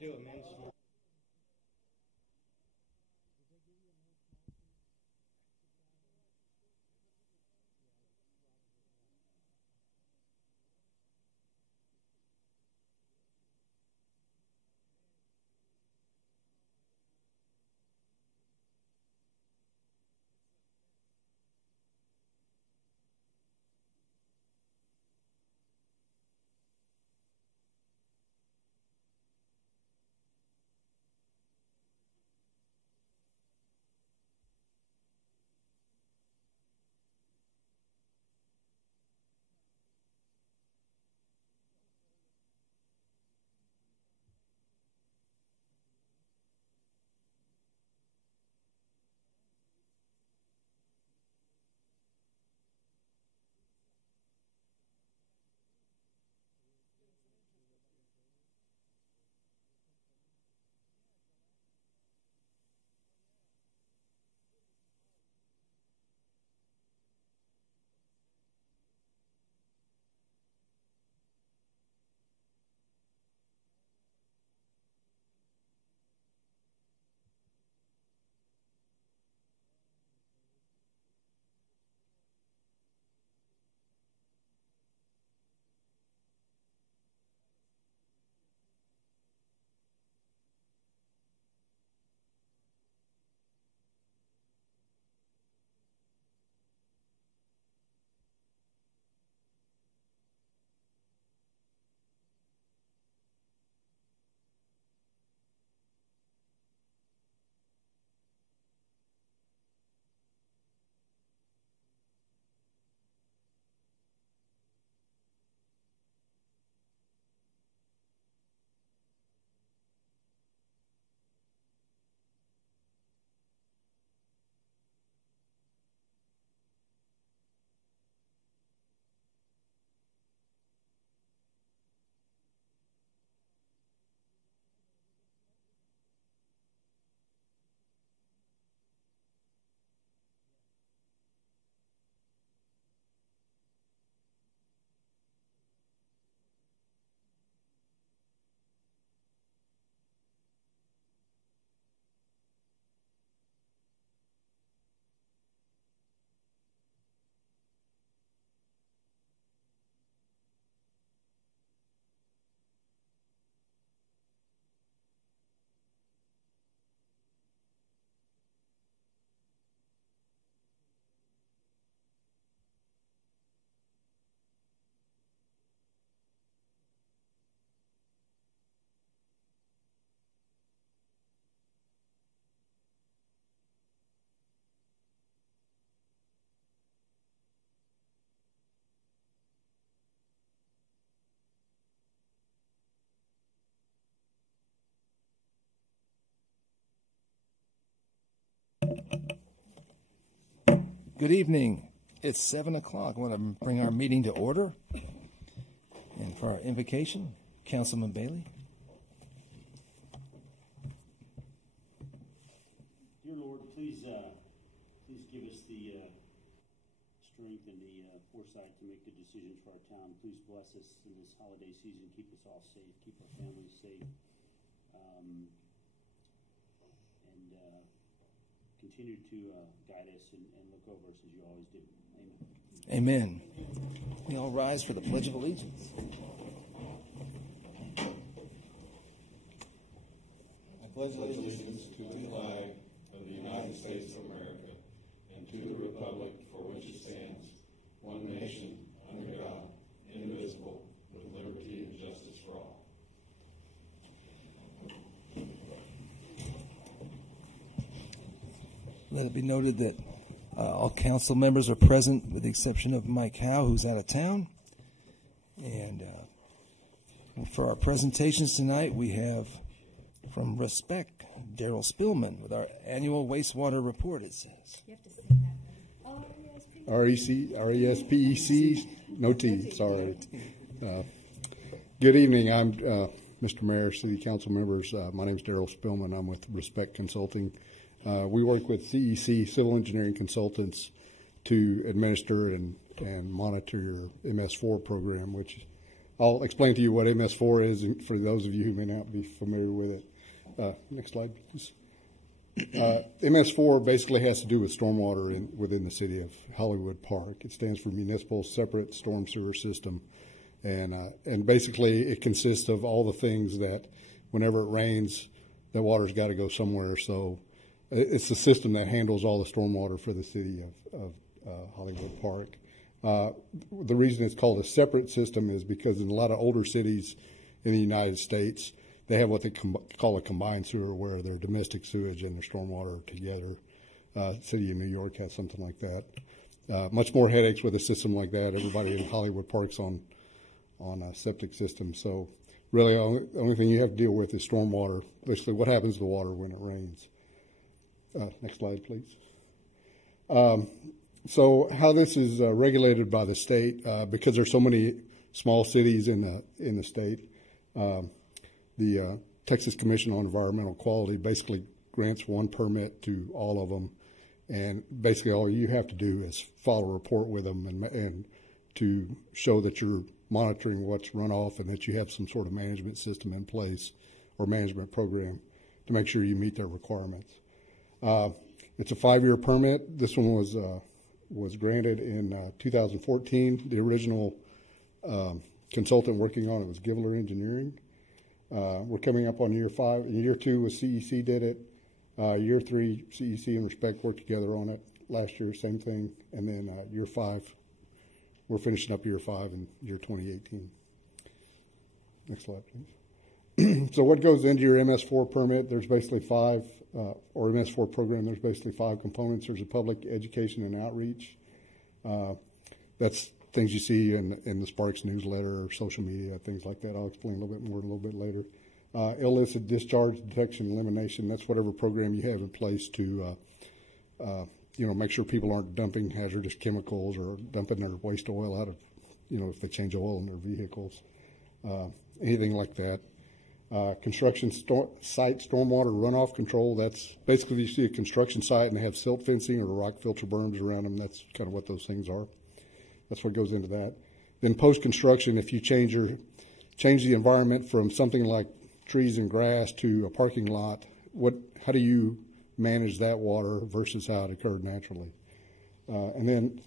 do it, man. Good evening. It's 7 o'clock. I want to bring our meeting to order. And for our invocation, Councilman Bailey. Dear Lord, please give us the strength and the foresight to make good decisions for our town. Please bless us in this holiday season. Keep us all safe. Keep our families safe. And continue to guide us and look over us as you always do. Amen. Amen. We all rise for the Pledge of Allegiance. I pledge allegiance to the flag of the United States of America and to the republic for which it stands, one nation, under God, indivisible, with liberty and justice for all. Let it be noted that all council members are present with the exception of Mike Howe, who's out of town. And for our presentations tonight, we have from Respect, Daryl Spillman with our annual wastewater report, it says. You have to say that. R-E-S-P-E-C, no T, sorry. Good evening. I'm Mr. Mayor, City Council members. My name is Daryl Spillman. I'm with Respect Consulting. We work with CEC, Civil Engineering Consultants, to administer and monitor your MS4 program, which I'll explain to you what MS4 is for those of you who may not be familiar with it. Next slide, please. MS4 basically has to do with stormwater within the city of Hollywood Park. It stands for Municipal Separate Storm Sewer System. And basically it consists of all the things that whenever it rains, that water's got to go somewhere. So it's the system that handles all the stormwater for the city of Hollywood Park. The reason it's called a separate system is because in a lot of older cities in the United States, they have what they call a combined sewer, where their domestic sewage and their stormwater are together. City of New York has something like that. Much more headaches with a system like that. Everybody in Hollywood Park's on a septic system. So really the only thing you have to deal with is stormwater, basically what happens to the water when it rains. Next slide, please. So how this is regulated by the state, because there's so many small cities in the state, the Texas Commission on Environmental Quality basically grants one permit to all of them, and basically all you have to do is file a report with them and to show that you're monitoring what's runoff and that you have some sort of management system in place or management program to make sure you meet their requirements. It's a 5-year permit. This one was granted in 2014. The original consultant working on it was Givler Engineering. We're coming up on year 5. In year 2 was CEC did it. Year 3, CEC and Respect worked together on it. Last year, same thing. And then year 5, we're finishing up year 5 in year 2018. Next slide, please. So what goes into your MS4 permit? There's basically 5, or MS4 program, there's basically 5 components. There's a public education and outreach. That's things you see in the Sparks newsletter or social media, things like that. I'll explain a little bit more a little bit later. Illicit discharge detection and elimination. That's whatever program you have in place to, make sure people aren't dumping hazardous chemicals or dumping their waste oil out of, if they change oil in their vehicles, anything like that. Construction site stormwater runoff control. That's basically you see a construction site and they have silt fencing or rock filter berms around them. That's kind of what those things are. That's what goes into that. Then post-construction, if you change the environment from something like trees and grass to a parking lot, how do you manage that water versus how it occurred naturally? And then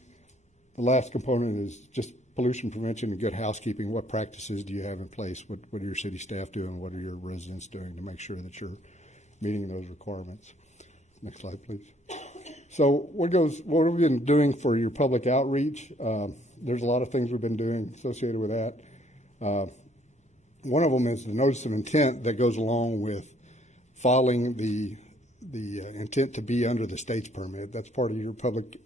the last component is just pollution prevention and good housekeeping. What practices do you have in place? What are your city staff doing? What are your residents doing to make sure that you're meeting those requirements? Next slide, please. So what have we been doing for your public outreach? There's a lot of things we've been doing associated with that. One of them is the notice of intent that goes along with filing the intent to be under the state's permit. That's part of your public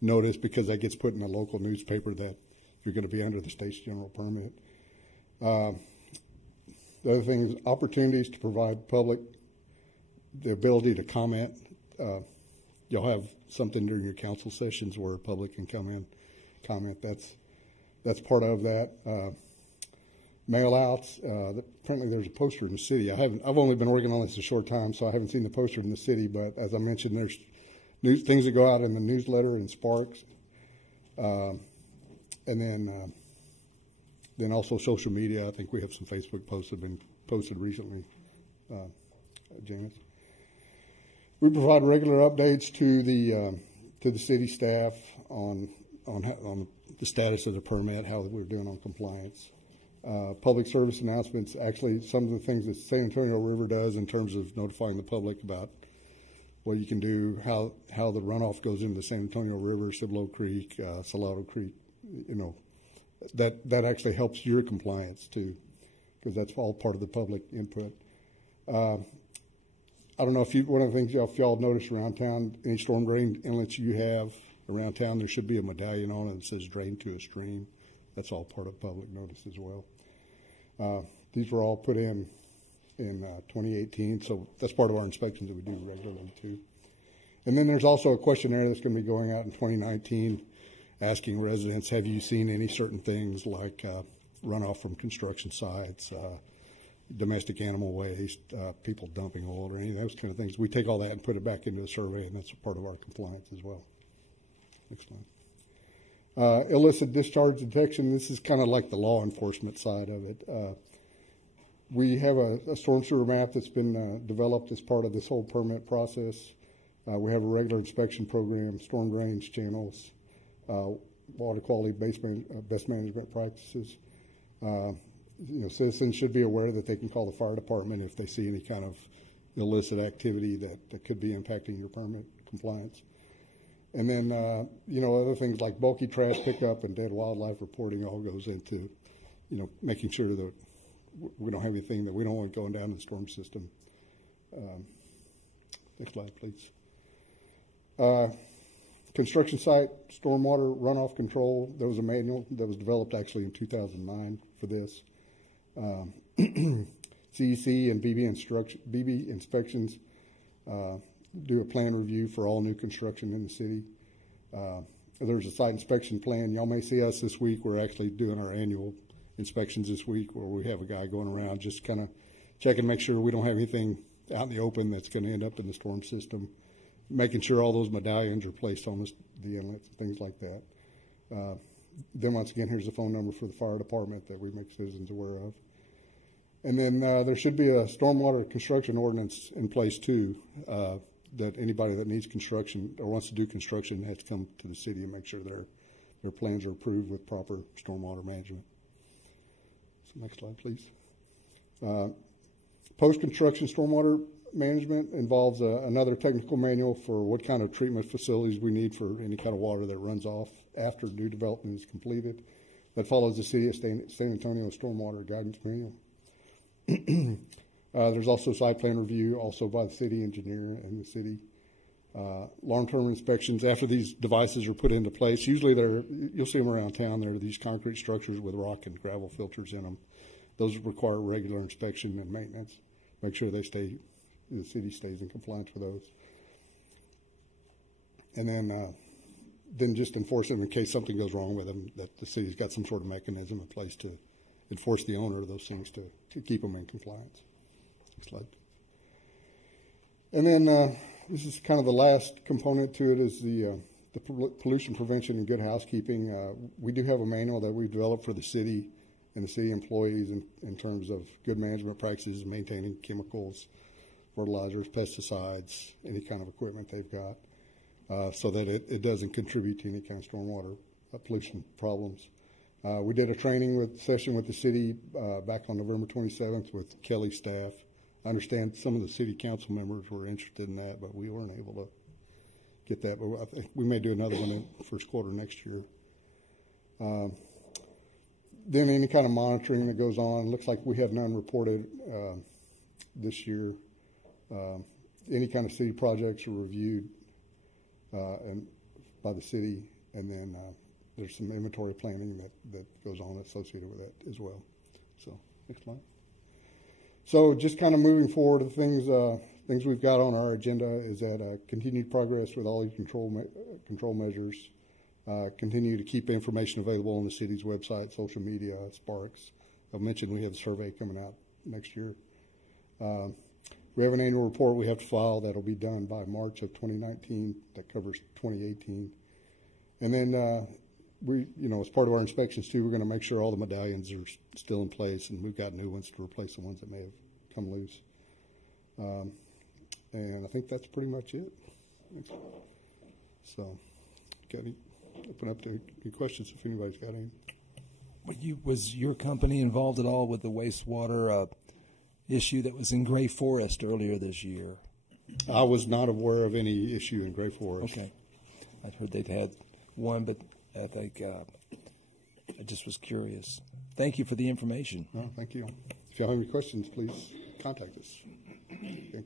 notice because that gets put in a local newspaper that you're going to be under the state's general permit. The other thing is opportunities to provide public the ability to comment. You'll have something during your council sessions where public can come in, comment. That's part of that. Mail outs. Apparently there's a poster in the city. I've only been working on this a short time, so I haven't seen the poster in the city, but as I mentioned, there's things that go out in the newsletter and Sparks. And then also social media. I think we have some Facebook posts that have been posted recently, Janice. We provide regular updates to the city staff on the status of the permit, how we're doing on compliance. Public service announcements, actually some of the things that San Antonio River does in terms of notifying the public about what you can do, how the runoff goes into the San Antonio River, Cibolo Creek, Salado Creek, that actually helps your compliance too, because that's all part of the public input. I don't know if one of the things if y'all notice around town, any storm drain inlets you have around town, there should be a medallion on it that says drain to a stream. That's all part of public notice as well. These were all put in 2018, so that's part of our inspections that we do regularly too. And then there's also a questionnaire that's going to be going out in 2019 asking residents, have you seen any certain things like runoff from construction sites, domestic animal waste, people dumping oil, or any of those kind of things. We take all that and put it back into a survey, and that's a part of our compliance as well. Next Illicit discharge detection, this is kind of like the law enforcement side of it. We have a storm sewer map that's been developed as part of this whole permit process. We have a regular inspection program, storm drainage channels, water quality best management practices. Citizens should be aware that they can call the fire department if they see any kind of illicit activity that could be impacting your permit compliance. And then, other things like bulky trash pickup and dead wildlife reporting all goes into, making sure that we don't have anything that we don't want going down the storm system. Next slide, please. Construction site stormwater runoff control. There was a manual that was developed actually in 2009 for this. CEC and BB inspections do a plan review for all new construction in the city. There's a site inspection plan. Y'all may see us this week. We're actually doing our annual inspections this week where we have a guy going around just kind of checking, make sure we don't have anything out in the open that's going to end up in the storm system, making sure all those medallions are placed on the inlets and things like that. Then once again, here's the phone number for the fire department that we make citizens aware of. And then there should be a stormwater construction ordinance in place too, that anybody that needs construction or wants to do construction has to come to the city and make sure their plans are approved with proper stormwater management. So next slide, please. Post-construction stormwater management involves another technical manual for what kind of treatment facilities we need for any kind of water that runs off after new development is completed. That follows the City of San Antonio Stormwater Guidance Manual. There's also site plan review, also by the city engineer and the city. Long-term inspections after these devices are put into place. Usually you'll see them around town. There are these concrete structures with rock and gravel filters in them. Those require regular inspection and maintenance. Make sure the city stays in compliance with those. And then just enforce them in case something goes wrong with them, that the city's got some sort of mechanism in place to enforce the owner of those things to keep them in compliance. Next slide. And then this is kind of the last component to it is the pollution prevention and good housekeeping. We do have a manual that we've developed for the city and the city employees in terms of good management practices, maintaining chemicals, fertilizers, pesticides, any kind of equipment they've got, so that it doesn't contribute to any kind of stormwater pollution problems. We did a training session with the city back on November 27th with Kelly staff. I understand some of the city council members were interested in that, but we weren't able to get that. But I think we may do another one in the first quarter next year. Then any kind of monitoring that goes on. Looks like we had none reported this year. Any kind of city projects are reviewed by the city, and then there's some inventory planning that goes on associated with that as well. So next slide. So just kind of moving forward, the things we've got on our agenda is that continued progress with all these control measures. Continue to keep information available on the city's website, social media, Sparks. I've mentioned we have a survey coming out next year. We have an annual report we have to file that'll be done by March of 2019 that covers 2018. And then as part of our inspections too, we're going to make sure all the medallions are still in place, and we've got new ones to replace the ones that may have come loose. And I think that's pretty much it. So, open up to any questions if anybody's got any. Was your company involved at all with the wastewater issue that was in Gray Forest earlier this year? I was not aware of any issue in Gray Forest. Okay. I'd heard they'd had one, but I think I just was curious. Thank you for the information. No, thank you. If you have any questions, please contact us. Thank you.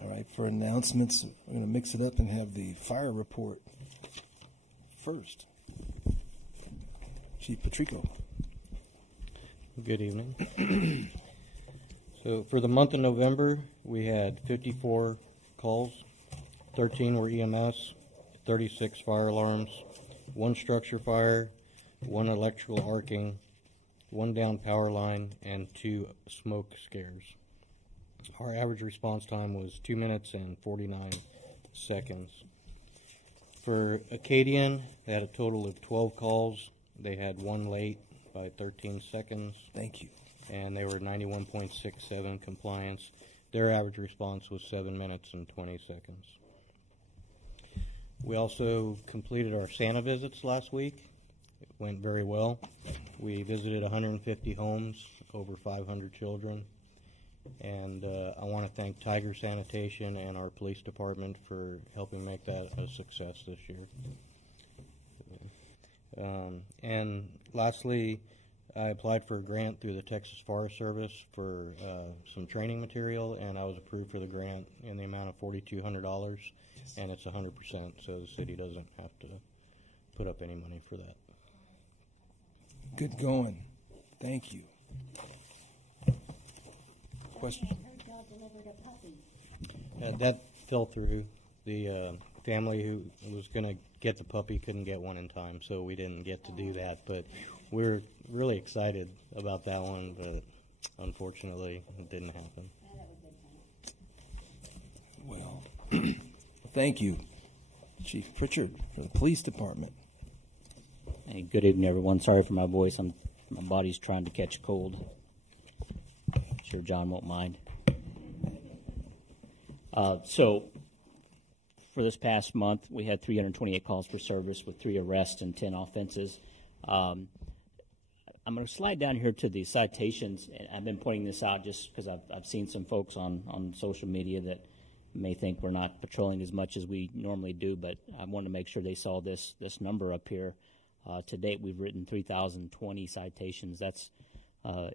All right, for announcements, we're going to mix it up and have the fire report first. Chief Patrico. Good evening. So for the month of November, we had 54 calls, 13 were EMS, 36 fire alarms, 1 structure fire, 1 electrical arcing, 1 down power line, and 2 smoke scares. Our average response time was 2 minutes and 49 seconds. For Acadian, they had a total of 12 calls. They had one late by 13 seconds, Thank you. and they were 91.67 compliance. Their average response was 7 minutes and 20 seconds. We also completed our Santa visits last week. It went very well. We visited 150 homes, over 500 children. And I want to thank Tiger Sanitation and our police department for helping make that a success this year. And lastly, I applied for a grant through the Texas Forest Service for some training material, and I was approved for the grant in the amount of $4,200, and it's 100%, so the city doesn't have to put up any money for that. Good going. Thank you. Question? I heard y'all delivered a puppy. That fell through. The family who was going to get the puppy couldn't get one in time, so we didn't get to do that. But we're really excited about that one, but unfortunately it didn't happen. Well, thank you, Chief Pritchard, for the police department. Hey, good evening, everyone. Sorry for my voice. My body's trying to catch a cold. Sure John won't mind. So for this past month, we had 328 calls for service with 3 arrests and 10 offenses. I'm going to slide down here to the citations. I've been pointing this out just because I've seen some folks on social media that may think we're not patrolling as much as we normally do, but I wanted to make sure they saw this number up here. To date, we've written 3,020 citations. That's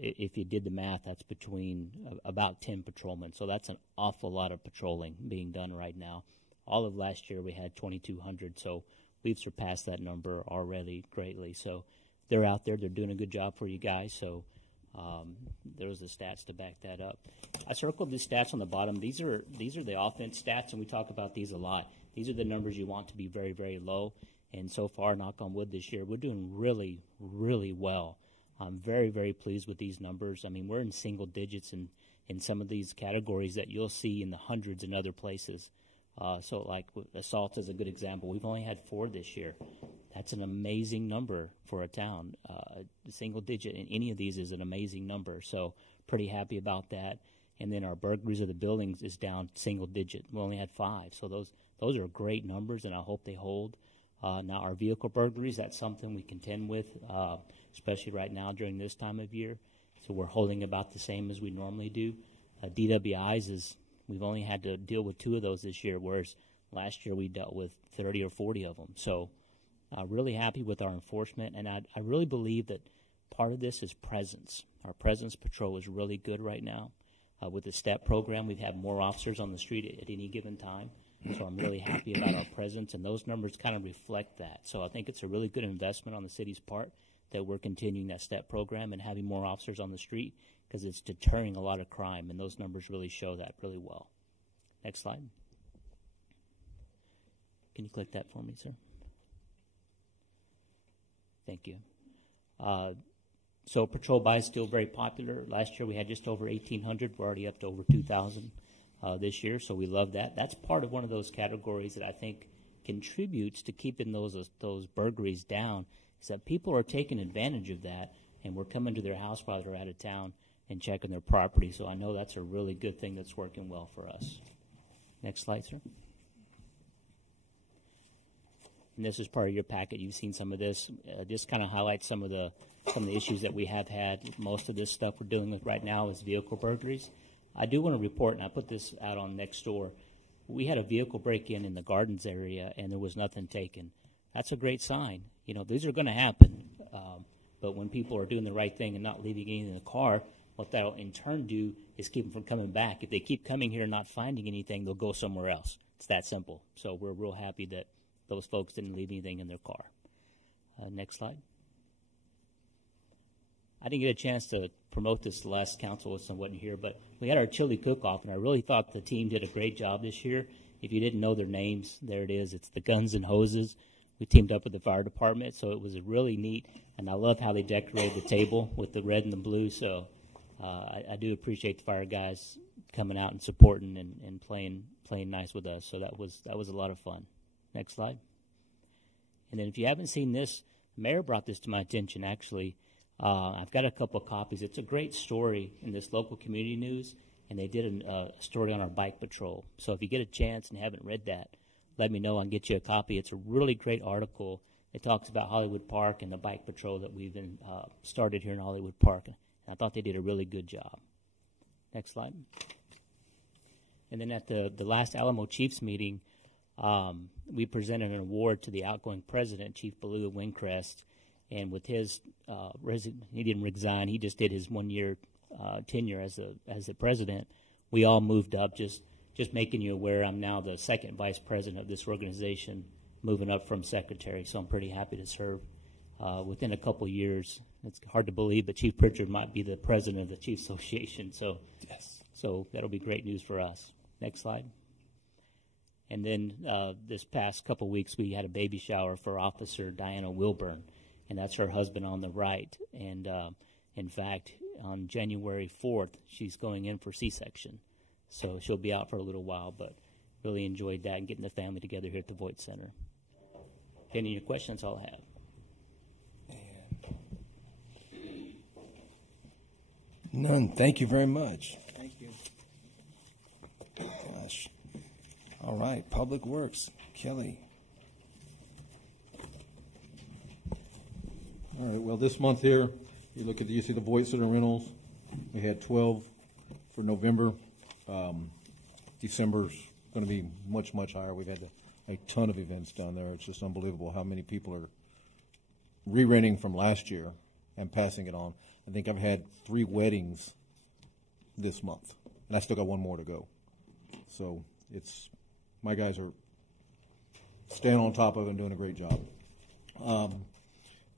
if you did the math, that's between about 10 patrolmen. So that's an awful lot of patrolling being done right now. All of last year we had 2,200, so we've surpassed that number already greatly. So they're out there. They're doing a good job for you guys. So there's the stats to back that up. I circled the stats on the bottom. These are the offense stats, and we talk about these a lot. These are the numbers you want to be very, very low. And so far, knock on wood, this year, we're doing really, really well. I'm very, very pleased with these numbers. I mean, we're in single digits in some of these categories that you'll see in the hundreds in other places. So like assault is a good example. We've only had 4 this year. That's an amazing number for a town. The single digit in any of these is an amazing number. So pretty happy about that. And then our burglaries of the buildings is down single digit. We only had 5. So those are great numbers, and I hope they hold. Now, our vehicle burglaries, that's something we contend with, especially right now during this time of year. So we're holding about the same as we normally do. DWIs we've only had to deal with 2 of those this year, whereas last year we dealt with 30 or 40 of them. So really happy with our enforcement, and I really believe that part of this is presence. Our presence patrol is really good right now. With the STEP program, we've had more officers on the street at any given time. So I'm really happy about our presence, and those numbers kind of reflect that. So I think it's a really good investment on the city's part that we're continuing that STEP program and having more officers on the street, because it's deterring a lot of crime, and those numbers really show that really well. Next slide. Can you click that for me, sir? Thank you. So patrol buy is still very popular. Last year we had just over 1,800. We're already up to over 2,000. This year, so we love that. That's part of one of those categories that I think contributes to keeping those burglaries down, is that people are taking advantage of that, and we're coming to their house while they're out of town and checking their property. So I know that's a really good thing that's working well for us. Next slide, sir. And this is part of your packet. You've seen some of this. Just kind of highlights some of the issues that we have had. Most of this stuff we're dealing with right now is vehicle burglaries. I do want to report, and I put this out on Nextdoor, we had a vehicle break-in in the Gardens area, and there was nothing taken. That's a great sign. You know, these are going to happen. But when people are doing the right thing and not leaving anything in the car, what that'll in turn do is keep them from coming back. If they keep coming here and not finding anything, they'll go somewhere else. It's that simple. So we're real happy that those folks didn't leave anything in their car. Next slide. I didn't get a chance to promote this last council when I wasn't here, but we had our chili cook-off, and I really thought the team did a great job this year. If you didn't know their names, there it is. It's the Guns and Hoses. We teamed up with the fire department, so it was really neat, and I love how they decorated the table with the red and the blue. So I do appreciate the fire guys coming out and supporting and playing nice with us. So that was a lot of fun. Next slide. And then if you haven't seen this, the mayor brought this to my attention, actually. I've got a couple of copies. It's a great story in this local community news, and they did a story on our bike patrol. So if you get a chance and haven't read that, let me know. I'll get you a copy. It's a really great article. It talks about Hollywood Park and the bike patrol that we've started here in Hollywood Park. And I thought they did a really good job. Next slide. And then at the last Alamo Chiefs meeting, we presented an award to the outgoing president, Chief Ballou of Windcrest. And with his he didn't resign. He just did his 1 year tenure as the president. We all moved up. Just making you aware, I'm now the second vice president of this organization, moving up from secretary. So I'm pretty happy to serve. Within a couple years, it's hard to believe, but Chief Pritchard might be the president of the Chiefs Association. So Yes. So that'll be great news for us. Next slide. And then this past couple weeks, we had a baby shower for Officer Diana Wilburn, and that's her husband on the right. And in fact, on January 4th, she's going in for C-section. So she'll be out for a little while, but really enjoyed that and getting the family together here at the Voight Center. Any of your questions, I'll have. None. Thank you very much. Thank you. Gosh. All right. Public Works. Kelly. All right. Well, this month here, you see the Voight Center rentals. We had 12 for November. December's going to be much, much higher. We've had a ton of events down there. It's just unbelievable how many people are re-renting from last year and passing it on. I think I've had 3 weddings this month, and I still got 1 more to go. So my guys are staying on top of it and doing a great job.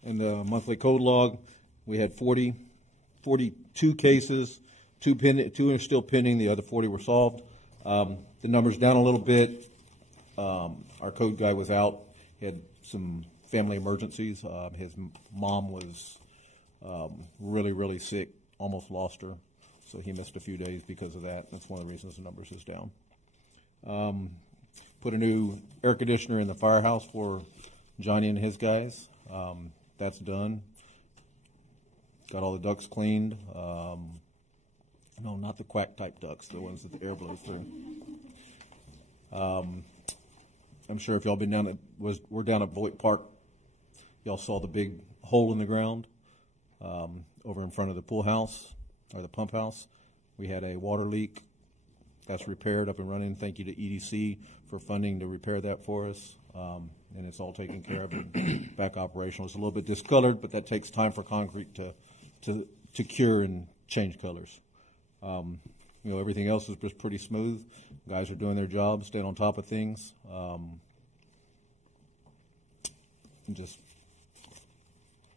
In the monthly code log, we had 42 cases, 2 are still pending, the other 40 were solved. The number's down a little bit. Our code guy was out. He had some family emergencies. His mom was really, really sick, almost lost her. So he missed a few days because of that. That's one of the reasons the numbers is down. Put a new air conditioner in the firehouse for Johnny and his guys. That's done. Got all the ducts cleaned. No, not the quack type ducts, the ones that the air blows through. I'm sure if y'all been we're down at Voight Park, y'all saw the big hole in the ground over in front of the pool house or the pump house. We had a water leak that's repaired, up and running. Thank you to EDC for funding to repair that for us, and it's all taken care of and back operational. It's a little bit discolored, but that takes time for concrete to cure and change colors. Everything else is just pretty smooth. Guys are doing their job, staying on top of things. And just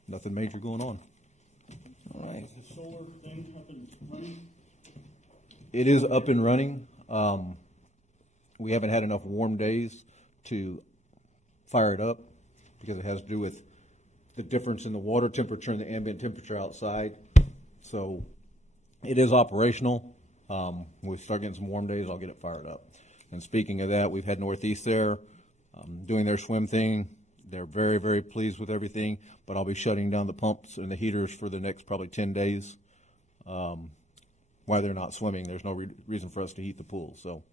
nothing major going on. All right. Is the solar thing up and running? It is up and running. We haven't had enough warm days to fire it up because it has to do with the difference in the water temperature and the ambient temperature outside. So it is operational. When we start getting some warm days, I'll get it fired up. And speaking of that, we've had Northeast there doing their swim thing. They're very, very pleased with everything, but I'll be shutting down the pumps and the heaters for the next probably 10 days. While they're not swimming, there's no reason for us to heat the pool. So,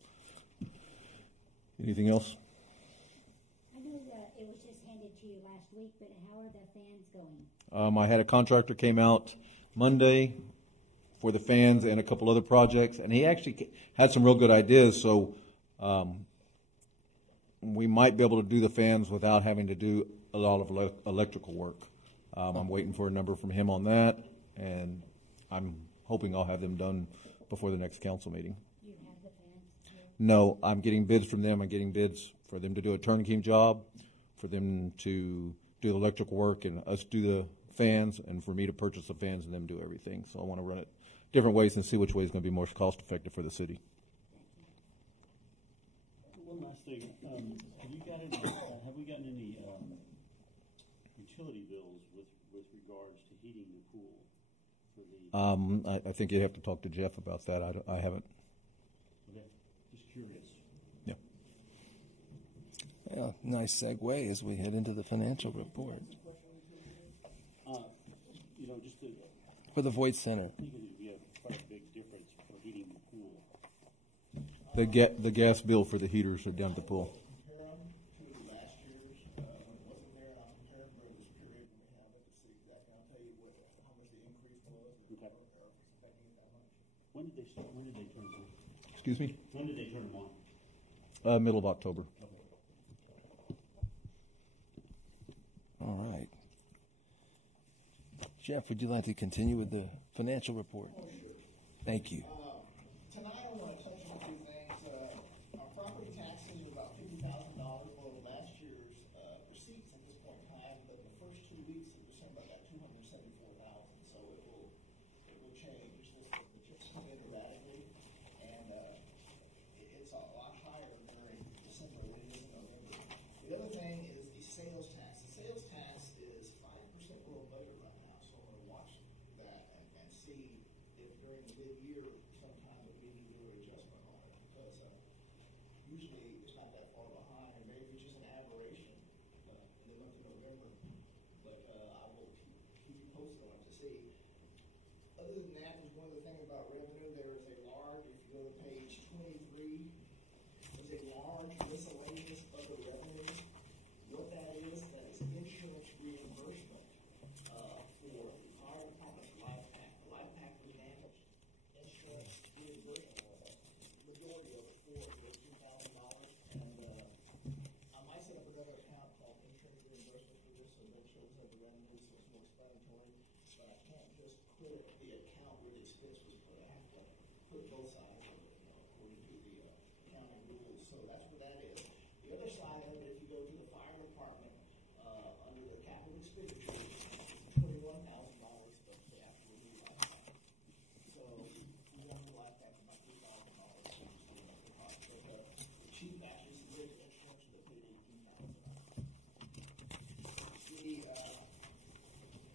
anything else? I know that it was just handed to you last week, but how are the fans going? I had a contractor came out Monday for the fans and a couple other projects, and he actually had some real good ideas. So we might be able to do the fans without having to do a lot of electrical work. I'm waiting for a number from him on that, and I'm hoping I'll have them done before the next council meeting. Do you have the fans here? No, I'm getting bids from them. I'm getting bids for them to do a turnkey job, for them to do the electrical work, and us do the fans, and for me to purchase the fans and them do everything. So I want to run it different ways and see which way is going to be most cost effective for the city. One last thing. Have we gotten any utility bills with regards to heating the pool? For the I think you have to talk to Jeff about that. I haven't curious. Yeah. Yeah, nice segue as we head into the financial report You know, just to for the Voight Center. think it would be quite a big difference for heating the pool. The gas bill for the heaters are down at the pool. Compare them to last year's, when it wasn't there, and I'll compare them during this period when we have it to see exactly, I'll tell you how much the increase was, or Okay. if it's affecting it that much. When did they start? When did they turn them on? Excuse me? When did they turn them on? Middle of October. All right. Jeff, would you like to continue with the financial report? Oh, sure. Thank you. Tonight I want to touch on two things. Our property taxes are about $50,000 below last year's receipts at this point in time, but the first 2 weeks of December got $274,000, so it will change. It just come in erratically, and it's a lot higher during December than it is in November. The other thing is the sales tax. The sales tax is 5% below budget right now, so I'm going to watch that and see if during the mid-year sometime that we need to do an adjustment on it, because usually it's not that far behind, or maybe it's just an aberration in the month of November. But I will keep you posted on it to see. Other than that, there's one other thing about revenue. There is a large, if you go to page 23, there's a large miscellaneous other revenues. What that is insurance reimbursement for the fire department's life pack. The life pack was damaged. Insurance reimbursement, majority of it for $2,000. And I might set up another account called insurance reimbursement for this, so that shows up the revenue, so it's more explanatory. But I can't just credit the account where the expense was put. I have to put both sides of it, according to the accounting rules. So that's what that is. The other side of it, if you go to the fire department, under the capital expenditures, $21,000 of the actual new life pack. So we have the life pack about $3,000. But the chief actually submitted the insurance that paid $18,000. The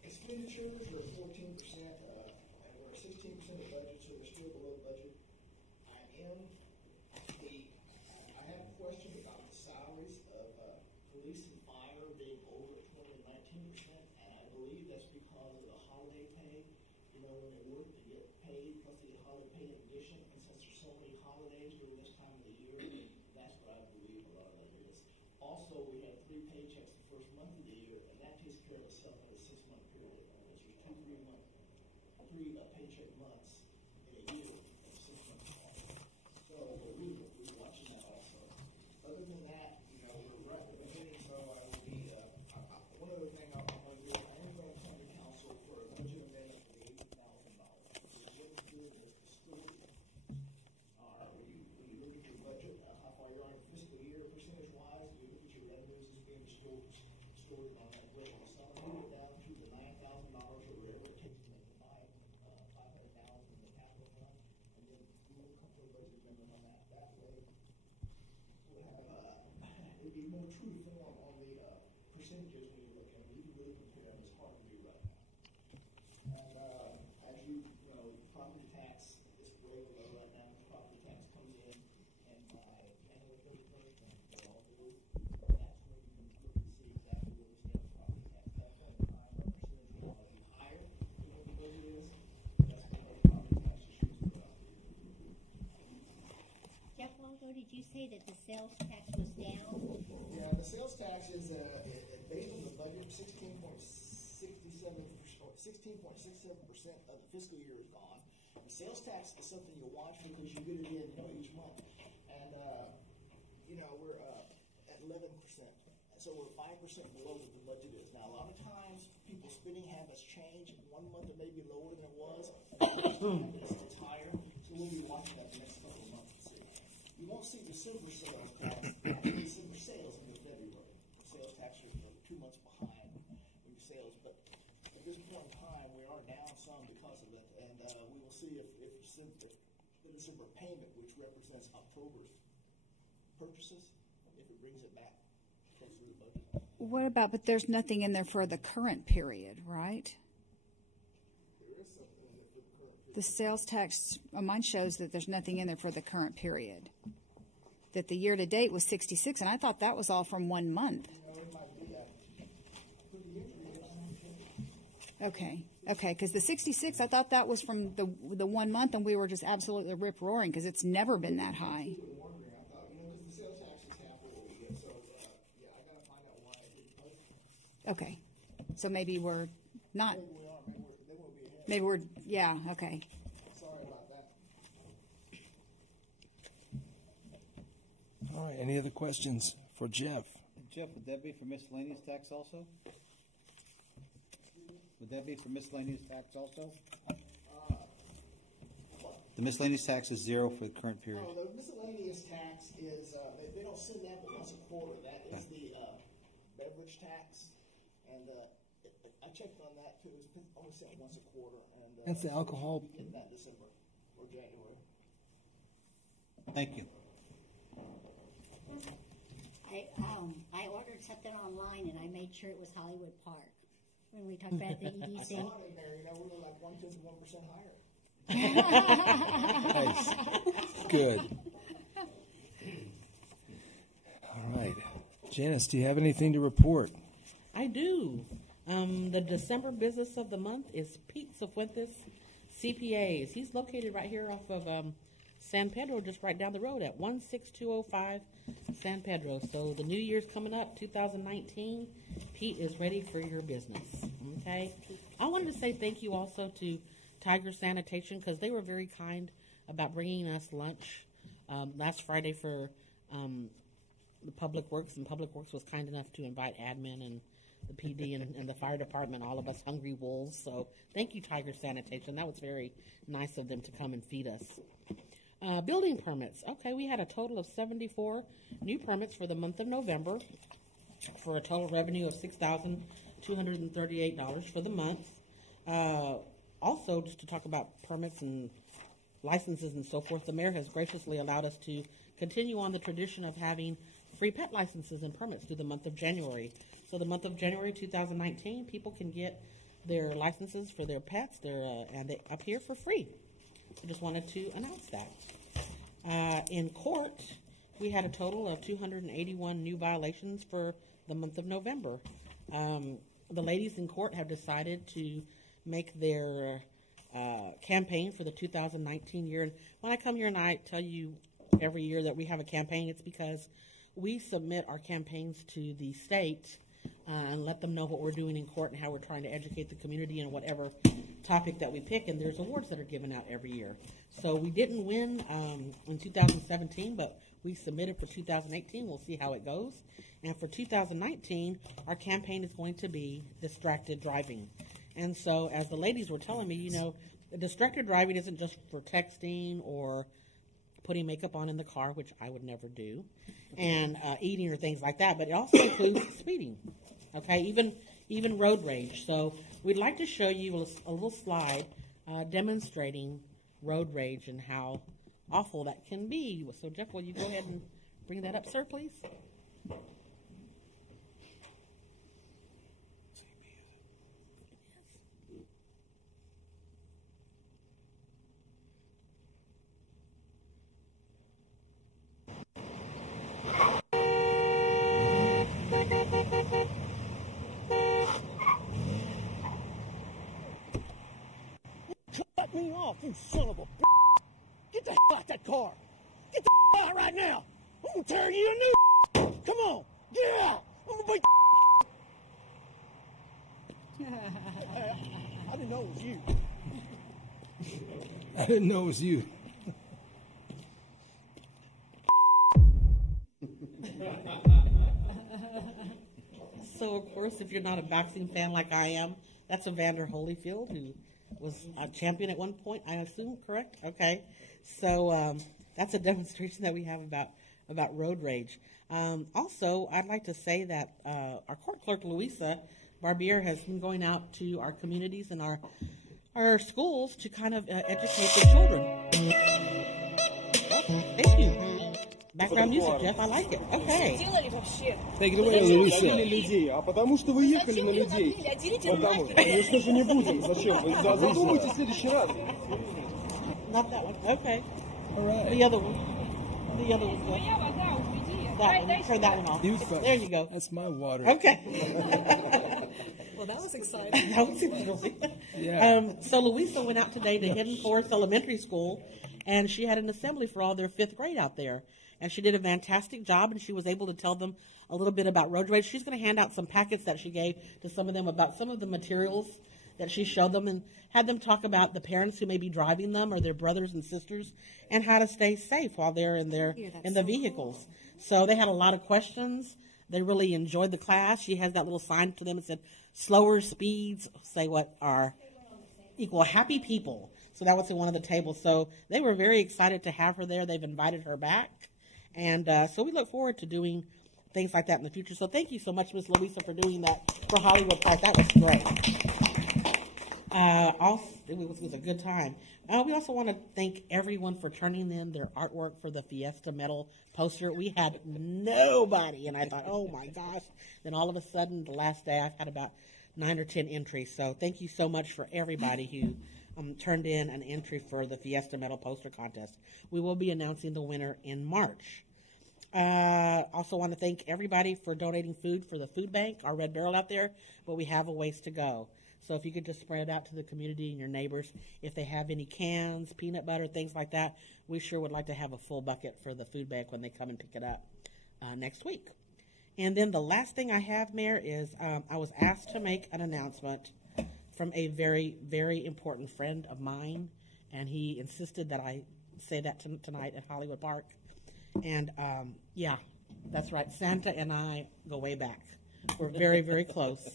expenditures are 14%, and we're at 16% of budget, so we're still below budget. I have a question about the salaries of police and fire being over at 20 and 19%, and I believe that's because of the holiday pay. You know, when they work, they get paid, plus they get holiday pay in addition, and since there's so many holidays during this time of the year, that's what I believe a lot of that is. Also, we have 3 paychecks the first month of the year, and that takes care of itself in a 6-month period. There's 3 paycheck months in a year, and 6 months off. So we're watching that also. Other than that, you know, we're right at the beginning, so I will be, one other thing I'm going to do, I am going to come to council for a budget amendment for the $80,000. What is good is the school. When you look at your budget, how far you are in the fiscal year, percentage-wise, you look at your revenues as being stored on that rate. So I'm going to move it down to the $9,000 or whatever it takes to make the $500,000 in the capital fund, and then we will come to a budget amendment on that. That way, we'll have, it'd be more true to form on the percentages when you look at them. You can really compare them. It's hard to do right now. And as you know, property tax is way below right now. Property tax comes in, and by January 31st, when they're all due, that's when you can look and see exactly where we stand with property tax. At that point in time, our percentage will probably be higher than what the budget is. That's because property tax issues are out there. Jeff Longo, did you say that the sales tax was down? Yeah, the sales tax is, based on the budget, 16.67% of the fiscal year is gone. The sales tax is something you watch because you get it in, each month. And, we're at 11%. So we're 5% below what the budget is. Now, a lot of times, people's spending habits change. 1 month it may be lower than it was. It's higher. So we'll be watching that the next couple of months to see. You won't see December sales tax, December sales in February. The sales tax are 2 months behind with the sales, but at this point in time, we are down some because of it, and we will see if the December payment, which represents October's purchases, if it brings it back closer to the budget. What about, but there's nothing in there for the current period, right? There is something in there for the current period. The sales tax, mine shows that there's nothing in there for the current period. that the year-to-date was 66, and I thought that was all from 1 month. Okay, because the 66, I thought that was from the 1 month, and we were just absolutely rip-roaring because it's never been that high. Okay, so maybe we're not. Maybe we're, yeah, okay. Sorry about that. All right, any other questions for Jeff? Jeff, would that be for miscellaneous tax also? Would that be for miscellaneous tax also? The miscellaneous tax is 0 for the current period. No, the miscellaneous tax is, they don't send that but once a quarter. That is the beverage tax. And I checked on that too. It's only sent once a quarter. And That's the alcohol. We get that December or January. Thank you. I ordered something online and I made sure it was Hollywood Park. When we talked about the EDC. I saw it in there, we were like 1% higher. Nice. Good. All right. Janice, do you have anything to report? I do. The December business of the month is Pete Cifuentes, CPAs. He's located right here off of San Pedro, just right down the road at 16205 San Pedro. So the new year's coming up, 2019. Pete is ready for your business. Okay. I wanted to say thank you also to Tiger Sanitation because they were very kind about bringing us lunch last Friday for the Public Works, and Public Works was kind enough to invite admin and the PD and the fire department, all of us hungry wolves. So thank you, Tiger Sanitation. That was very nice of them to come and feed us. Building permits. Okay, we had a total of 74 new permits for the month of November for a total revenue of $6,238 for the month. Also, just to talk about permits and licenses and so forth, the mayor has graciously allowed us to continue on the tradition of having free pet licenses and permits through the month of January. So the month of January 2019, people can get their licenses for their pets. They're up here for free. I just wanted to announce that. In court, we had a total of 281 new violations for the month of November. The ladies in court have decided to make their campaign for the 2019 year. And when I come here and I tell you every year that we have a campaign, it's because we submit our campaigns to the state and let them know what we're doing in court and how we're trying to educate the community in whatever topic that we pick. And there's awards that are given out every year. So we didn't win in 2017, but we submitted for 2018. We'll see how it goes. And for 2019, our campaign is going to be distracted driving. And so as the ladies were telling me, distracted driving isn't just for texting or putting makeup on in the car, which I would never do, and eating or things like that, but it also includes speeding, okay, even road rage. So we'd like to show you a little slide demonstrating road rage and how awful that can be. So Jeff, will you go ahead and bring that up, sir, please? Me off, you son of a b****. Get the hell out that car. Get the hell out right now. I'm gonna tear you a new. Come on, get out. I'm gonna beat I didn't know it was you. I didn't know it was you. So, of course, if you're not a boxing fan like I am, that's Evander Holyfield, who was a champion at one point, I assume, correct? Okay. So that's a demonstration that we have about road rage. Also, I'd like to say that our court clerk, Louisa Barbier, has been going out to our communities and our schools to kind of educate the children. Thank you. Background music, Jeff, I like it. Okay. Take it away, Louisa. Людей, а потому что вы ехали на людей. Потому что, конечно же, не будем. Зачем? Вы задумайте в следующий раз. Not that one. Okay. All right. The other one. The other one's going. That one. Turn that one off. There you go. That's my water. Okay. Well, that was exciting. That was exciting. Yeah. So Louisa went out today to Hidden Forest Elementary School, and she had an assembly for all their 5th grade out there. And she did a fantastic job, and she was able to tell them a little bit about road rage. She's going to hand out some packets that she gave to some of them about some of the materials that she showed them, and had them talk about the parents who may be driving them or their brothers and sisters, and how to stay safe while they're in the vehicles. So they had a lot of questions. They really enjoyed the class. She has that little sign to them that said, "Slower speeds say what are equal happy people." So that was in one of the tables. So they were very excited to have her there. They've invited her back. And so we look forward to doing things like that in the future. So thank you so much, Ms. Louisa, for doing that for Hollywood Park. That was great. It was a good time. We also want to thank everyone for turning in their artwork for the Fiesta Metal poster. We had nobody, and I thought, oh my gosh. Then all of a sudden, the last day, I've had about 9 or 10 entries. So thank you so much for everybody who turned in an entry for the Fiesta Metal poster contest. We will be announcing the winner in March. Also want to thank everybody for donating food for the food bank, our Red Barrel out there, but we have a ways to go. So if you could just spread it out to the community and your neighbors, if they have any cans, peanut butter, things like that, we sure would like to have a full bucket for the food bank when they come and pick it up next week. And then the last thing I have, Mayor, is I was asked to make an announcement from a very, very important friend of mine, and he insisted that I say that tonight at Hollywood Park. And yeah, that's right. Santa and I go way back. We're very, very close.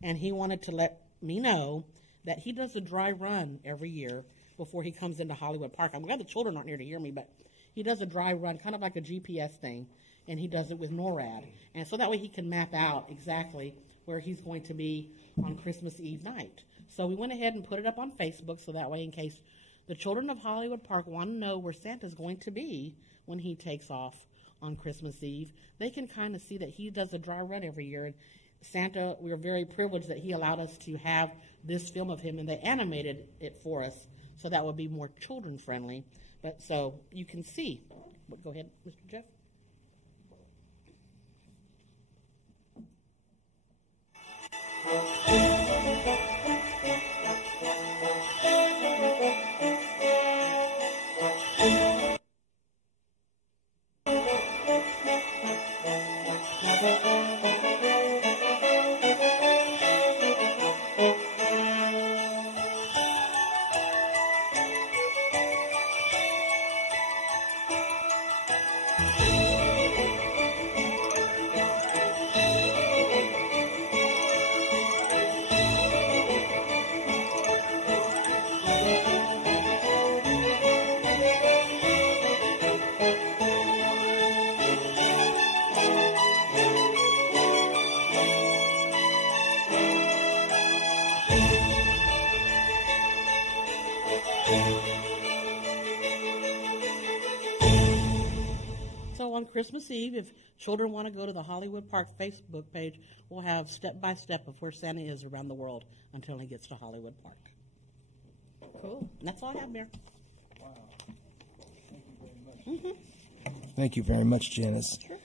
And he wanted to let me know that he does a dry run every year before he comes into Hollywood Park. I'm glad the children aren't here to hear me, but he does a dry run, kind of like a GPS thing, and he does it with NORAD. And so that way he can map out exactly where he's going to be on Christmas Eve night. So we went ahead and put it up on Facebook, so that way in case the children of Hollywood Park want to know where Santa's going to be when he takes off on Christmas Eve, they can kind of see that he does a dry run every year. And Santa, we are very privileged that he allowed us to have this film of him, and they animated it for us, so that would be more children friendly. But so you can see. Go ahead, Mr. Jeff. So on Christmas Eve, if children want to go to the Hollywood Park Facebook page, we'll have step-by-step of where Santa is around the world until he gets to Hollywood Park. Cool. And that's all I have, Mayor. Wow. Thank you very much. Thank you very much, Janice. Sure.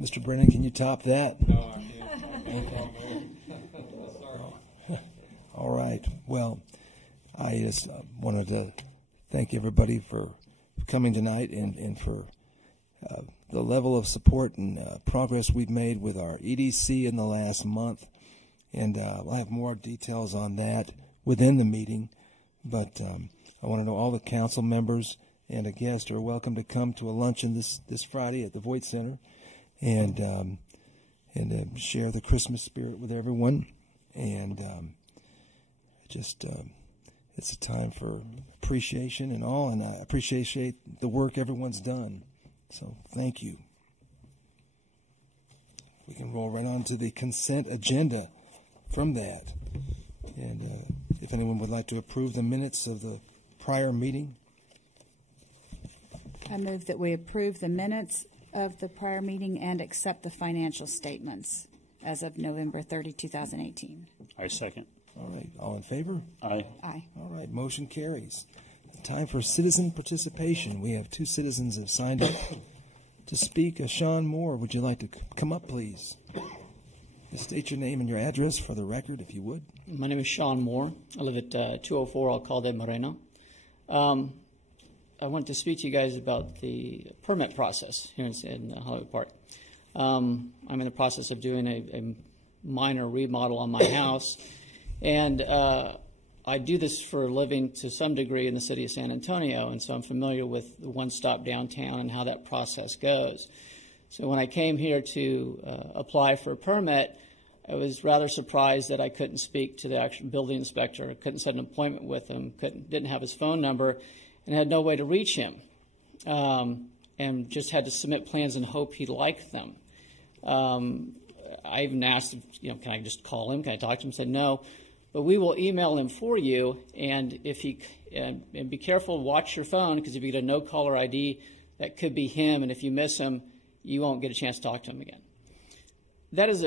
Mr. Brennan, can you top that? No, I can't. Sorry. All right. Well, I just wanted to thank everybody for coming tonight and for the level of support and progress we've made with our EDC in the last month. And I'll have more details on that within the meeting. But I want to know all the council members and a guest are welcome to come to a luncheon this Friday at the Voight Center and share the Christmas spirit with everyone. And it's a time for appreciation and all, and I appreciate the work everyone's done. So thank you. We can roll right on to the consent agenda from that. And if anyone would like to approve the minutes of the prior meeting. I move that we approve the minutes of the prior meeting and accept the financial statements as of November 30, 2018. I second. All right. All in favor? Aye. Aye. All right. Motion carries. time for citizen participation. We have 2 citizens have signed up to speak. Sean Moore, would you like to come up, please? State your name and your address for the record, if you would. My name is Sean Moore. I live at 204 Alcalde Moreno. I want to speak to you guys about the permit process here in Hollywood Park. I'm in the process of doing a minor remodel on my house, and I do this for a living to some degree in the city of San Antonio, and so I'm familiar with the one-stop downtown and how that process goes. So when I came here to apply for a permit, I was rather surprised that I couldn't speak to the actual building inspector. I couldn't set an appointment with him, didn't have his phone number, and had no way to reach him, and just had to submit plans and hope he liked them. I even asked, can I just call him? Can I talk to him? He said no, but we will email him for you, and if he and be careful, watch your phone, because if you get a no caller ID, that could be him, and if you miss him, you won't get a chance to talk to him again. That is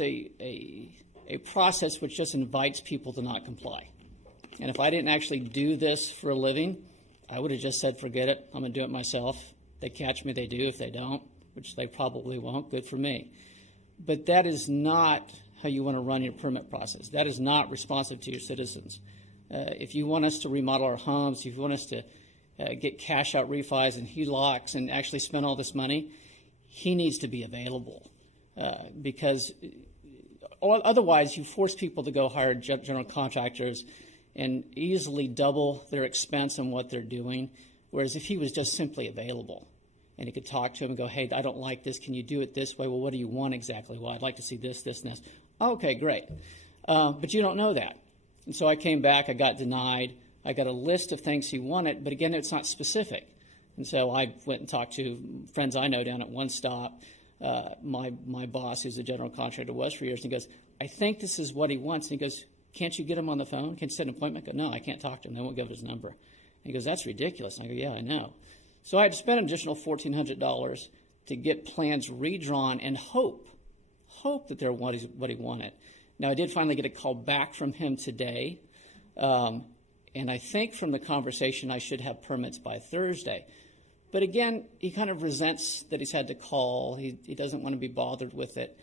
a process which just invites people to not comply. And if I didn't actually do this for a living, I would have just said, forget it, I'm going to do it myself. They catch me, they do. If they don't, which they probably won't, good for me. But that is not how you want to run your permit process. That is not responsive to your citizens. If you want us to remodel our homes, if you want us to get cash out refis and HELOCs and actually spend all this money, he needs to be available, because otherwise you force people to go hire general contractors and easily double their expense on what they're doing, whereas if he was just simply available and he could talk to him and go, hey, I don't like this, can you do it this way? Well, what do you want exactly? Well, I'd like to see this, this, and this. Okay, great. But you don't know that. And so I came back, I got denied, I got a list of things he wanted, but again, it's not specific. And so I went and talked to friends I know down at One Stop. My boss, who's a general contractor, was for years, and he goes, I think this is what he wants. And he goes, can't you get him on the phone? Can't you set an appointment? I go, no, I can't talk to him. They won't give his number. And he goes, that's ridiculous. And I go, yeah, I know. So I had to spend an additional $1,400 to get plans redrawn and hope that they're what he wanted. Now, I did finally get a call back from him today, and I think from the conversation I should have permits by Thursday. But again, he kind of resents that he's had to call. He doesn't want to be bothered with it.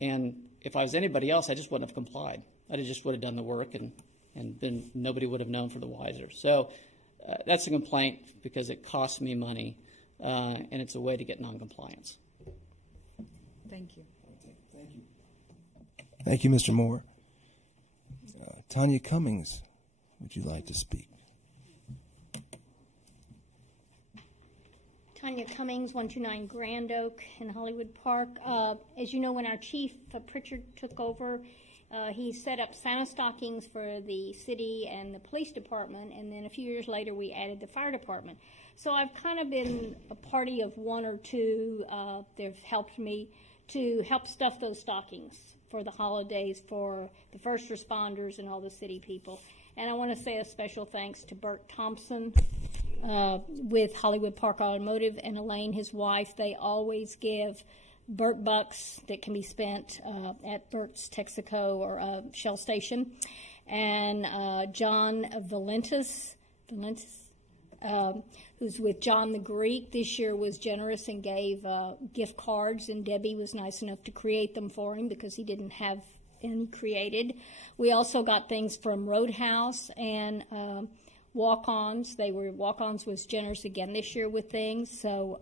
And if I was anybody else, I just wouldn't have complied. I just would have done the work, and then nobody would have known for the wiser. So that's a complaint because it costs me money, and it's a way to get noncompliance. Thank you. Thank you. Thank you, Mr. Moore. Tanya Cummings, would you like to speak? Tanya Cummings, 129 Grand Oak in Hollywood Park. As you know, when our chief, Pritchard, took over, he set up Santa stockings for the city and the police department, and then a few years later we added the fire department. So I've kind of been a party of one or two. They've helped me to help stuff those stockings for the holidays for the first responders and all the city people. And I want to say a special thanks to Bert Thompson with Hollywood Park Automotive, and Elaine, his wife. They always give Bert bucks that can be spent at Bert's Texaco or Shell Station. And John Valentis, who's with John the Greek, this year was generous and gave gift cards, and Debbie was nice enough to create them for him because he didn't have any created. We also got things from Roadhouse and Walk-Ons. Walk-Ons was generous again this year with things, so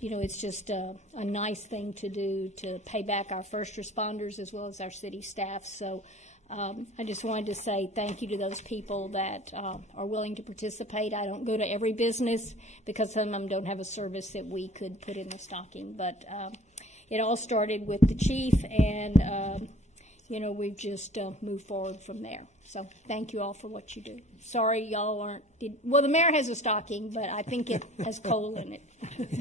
it's just a nice thing to do to pay back our first responders as well as our city staff. So I just wanted to say thank you to those people that are willing to participate. I don't go to every business because some of them don't have a service that we could put in the stocking, but it all started with the chief, and we've just moved forward from there. So thank you all for what you do. Sorry y'all well, the mayor has a stocking, but I think it has coal in it.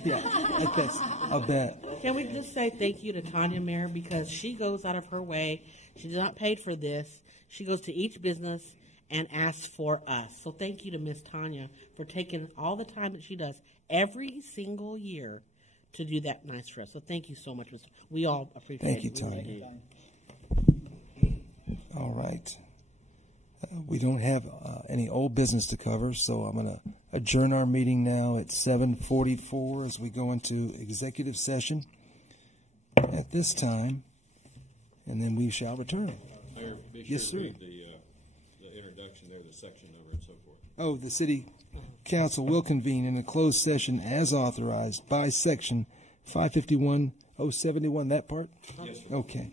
Yeah, I'll bet. Can we just say thank you to Tanya Mayer, because she goes out of her way. She's not paid for this. She goes to each business and asks for us. So thank you to Miss Tanya for taking all the time that she does every single year to do that nice for us. So thank you so much. We all appreciate it. Thank you, Tanya. All right. We don't have any old business to cover, so I'm going to adjourn our meeting now at 7:44 as we go into executive session at this time, and then we shall return. Mayor, be sure Yes, to sir. read the introduction there, the section number and so forth. Oh, the City Council will convene in a closed session as authorized by Section 551-071, that part? Yes, sir. Okay.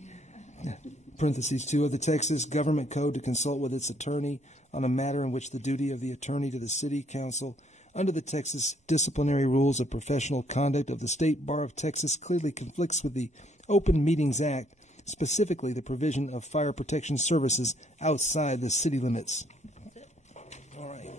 Parentheses 2 of the Texas Government Code to consult with its attorney on a matter in which the duty of the attorney to the City Council under the Texas Disciplinary Rules of Professional Conduct of the State Bar of Texas clearly conflicts with the Open Meetings Act, specifically the provision of fire protection services outside the city limits. All right.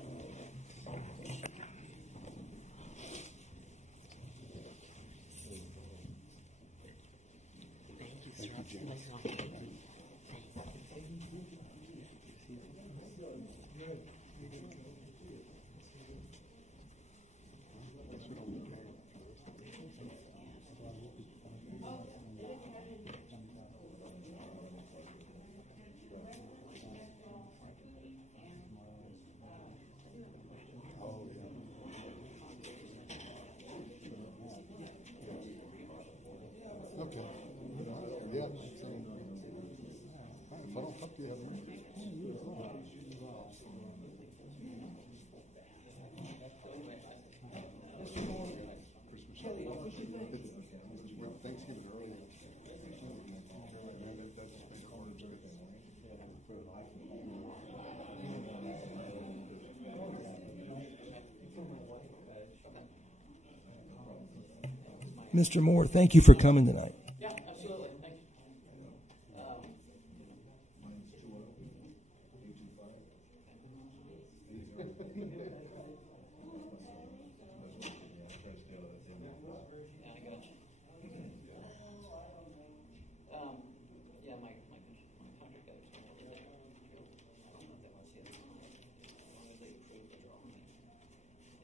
Okay. Yeah. If I don't talk to you, you as well. Thanksgiving early. Mr. Moore, thank you for coming tonight. Yeah, absolutely. Thank you. Yeah, my contract guy was going over there. I don't know if that was the other one. As long as they approve the drawing.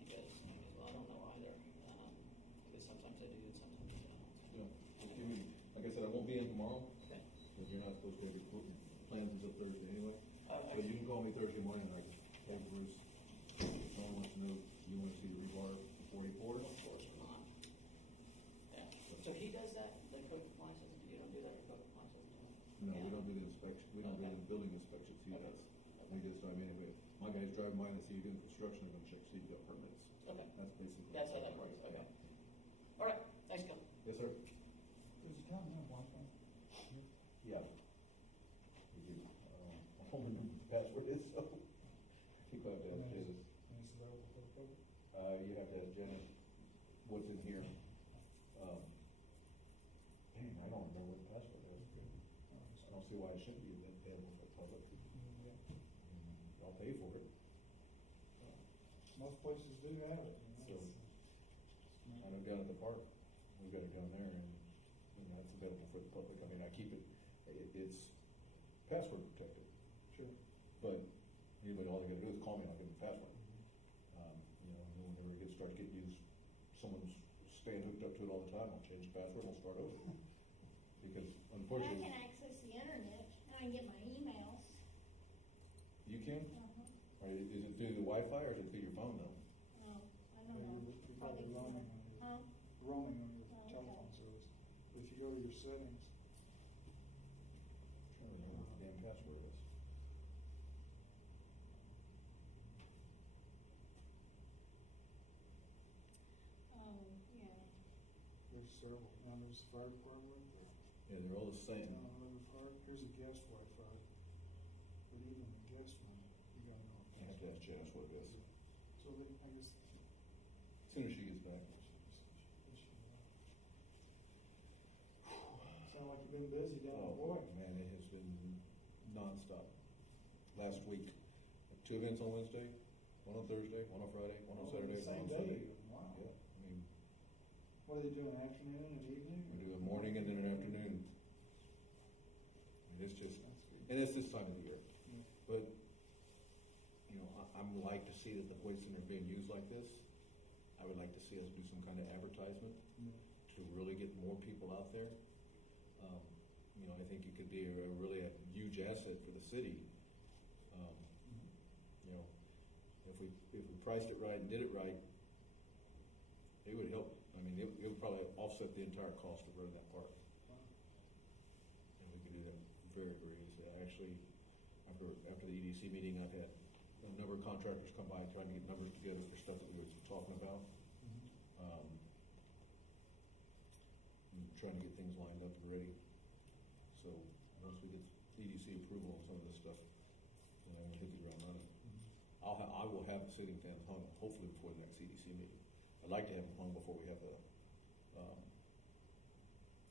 Because, well, I don't know either. Because sometimes they do, sometimes they don't. Yeah. Just give me, like I said, I won't be in tomorrow, because you're not supposed to have your plans until Thursday anyway. So you can call me Thursday morning, and I can, hey, Bruce, someone wants to know, you want to see the rebar before he pours? Of course not. Yeah. So he does that, the code compliance, you don't do that for code compliance? No, we don't do the inspection, we don't do the building inspections, he does. I think this time anyway, my guys drive by and see you doing construction, they're gonna check, see you got permits. Okay. That's basically. That's how that works, okay. All right, thanks, Bill. Yes, sir. Yeah. We do. I don't remember what the password is, so. You have to ask Dennis. You have to ask Dennis what's in here. Dang, I don't remember what the password is. I don't see why it shouldn't be available for the public. I'll pay for it. Most places do have it. So, I know down at the park, we've got it down there, and, it's available for the public. I mean, I keep it, it's password protected. Sure. But anybody, all they gotta do is call me, I'll give them the password. Whenever it starts getting used, someone's staying hooked up to it all the time, I'll change the password, I'll start over. Because I unfortunately. can access the internet, and I can get my emails. You can? Uh-huh. Or is it through the Wi-Fi or is it through your phone though? Oh, I don't know. Probably roaming on your, Huh? roaming on your Oh, telephone service. But if you go to your settings, I don't remember what the damn password is. Yeah. there's several. Now there's the fire department. Yeah, they're all the same. Here's a guest Wi-Fi. But even the guest one, you gotta know. I have to ask Janice what it is. So they, I guess. As soon as she gets back. Sound like you've been busy down the boy. Man, it has been nonstop. Last week, 2 events on Wednesday, 1 on Thursday, 1 on Friday, 1 on Saturday, 1 on Sunday. Wow. Yeah, I mean, What are they doing, afternoon and evening? we do a morning and then an afternoon. And it's just, and it's this time of the year. But, I'm like to see that the hoisting are being used like this. I would like to see us do some kind of advertisement to really get more people out there. I think it could be a really huge asset for the city. priced it right and did it right, it would help. I mean, it would probably offset the entire cost of running that park. And we could do that very, very easily. Actually, after the EDC meeting, I've had a number of contractors come by trying to get numbers together for stuff that we were talking about. And trying to get things lined up and ready. So once we get EDC approval on some of this stuff, then I will hit the ground running. I will have the ceiling fans hung hopefully before the next EDC meeting. I'd like to have them hung before we have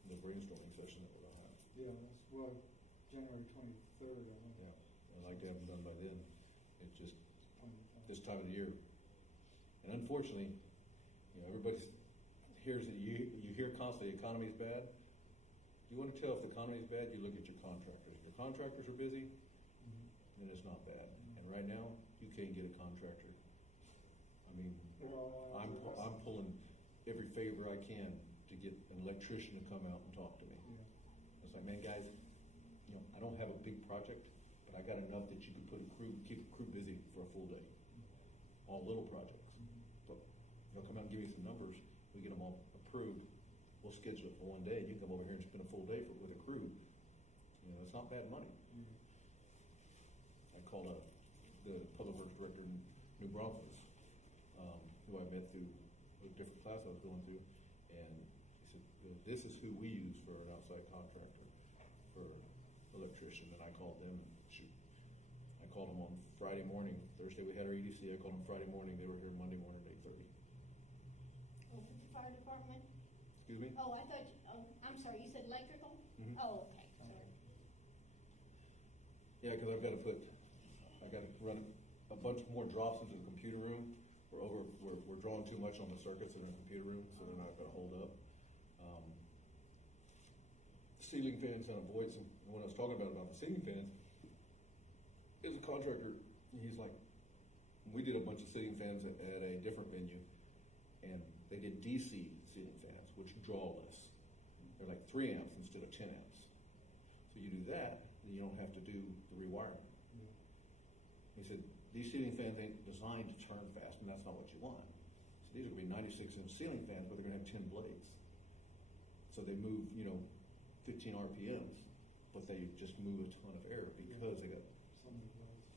the brainstorming session that we're going to have. Yeah, that's January 23rd, I think. Yeah, I'd like to have them done by then. It's just this time of the year. And unfortunately, everybody hears that you hear constantly the economy's bad. You want to tell if the economy is bad, you look at your contractors. If your contractors are busy, then it's not bad. And right now, you can't get a contractor. I mean, I'm pulling every favor I can to get an electrician to come out and talk to me. It's like, man, guys, I don't have a big project, but I got enough that you could keep a crew busy for a full day. All little projects. But they'll come out and give you some numbers. We get them all approved. We'll schedule it for one day. You can come over here and spend a full day with a crew. It's not bad money. I called the public works director in New Braunfels, who I met through a different class I was going through, and he said, "This is who we use for an outside contractor for electrician." And I called them. I called them on Friday morning. Thursday we had our EDC. I called them Friday morning. They were here Monday morning at 8:30. Oh, for the fire department? Excuse me? Oh, I thought, I'm sorry, you said electrical? Mm-hmm. Oh, okay, sorry. Yeah, because I got to run a bunch more drops into the computer room. We're drawing too much on the circuits in the computer room, so they're not going to hold up. Ceiling fans and voids, and when I was talking about the ceiling fans, is a contractor. He's like, we did a bunch of ceiling fans at a different venue, and they did DC ceiling fans, which draw less. They're like 3 amps instead of 10 amps. So you do that, then you don't have to do the rewiring. He said, these ceiling fans ain't designed to turn fast, and that's not what you want. So these are going to be 96-inch ceiling fans, but they're going to have 10 blades. So they move, 15 RPMs, but they just move a ton of air because they got...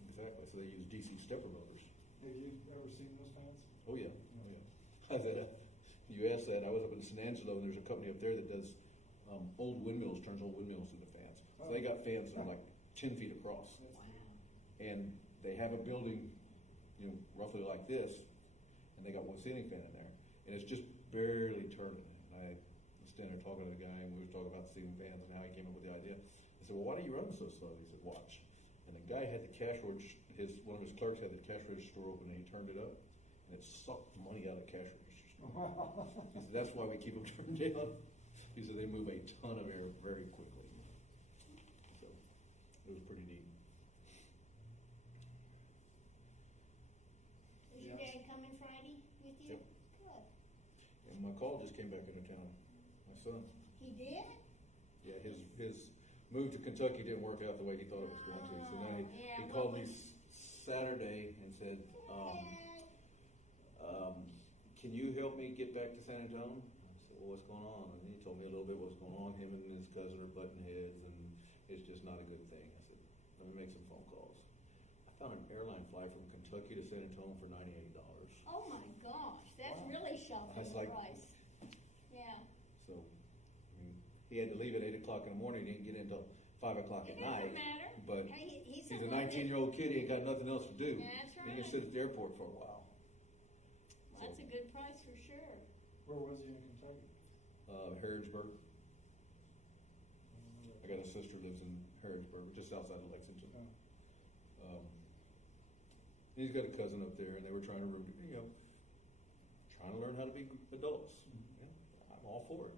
Exactly, so they use DC stepper motors. Have you ever seen those fans? Oh, yeah. Oh, yeah. You asked that. I was up in San Angelo, and there's a company up there that does old windmills, turns old windmills into fans. So they got fans that are like 10 feet across. Wow. And they have a building, roughly like this, and they got one ceiling fan in there. And it's just barely turning. And I was standing there talking to the guy, and we were talking about the ceiling fans and how he came up with the idea. I said, well, why do you run so slow? He said, watch. And the guy had the cash register, one of his clerks had the cash register open, and he turned it up, and it sucked money out of the cash register. He said, that's why we keep them turned down. He said they move a ton of air very quickly. So it was pretty neat. Is your dad coming Friday with you? Yep. Good. And my call just came back into town. My son. He did? Yeah, his move to Kentucky didn't work out the way he thought it was going to. So then he called me Saturday and said, can you help me get back to San Antonio? I said, well, what's going on? And he told me a little bit what's going on. Him and his cousin are butting heads, and it's just not a good thing. I said, let me make some phone calls. I found an airline flight from Kentucky to San Antonio for $98. Oh my gosh, that's really shocking the price. Yeah. So, he had to leave at 8 o'clock in the morning. He didn't get in until 5 o'clock at night. It doesn't matter. But hey, he's a 19-year-old kid. He ain't got nothing else to do. That's right. He can sit at the airport for a while. Well, that's a good price for sure. Where was he in Kentucky? Harrodsburg. I got a sister who lives in Harrodsburg, just outside of Lexington. He's got a cousin up there, and they were trying to learn how to be adults. Yeah, I'm all for it.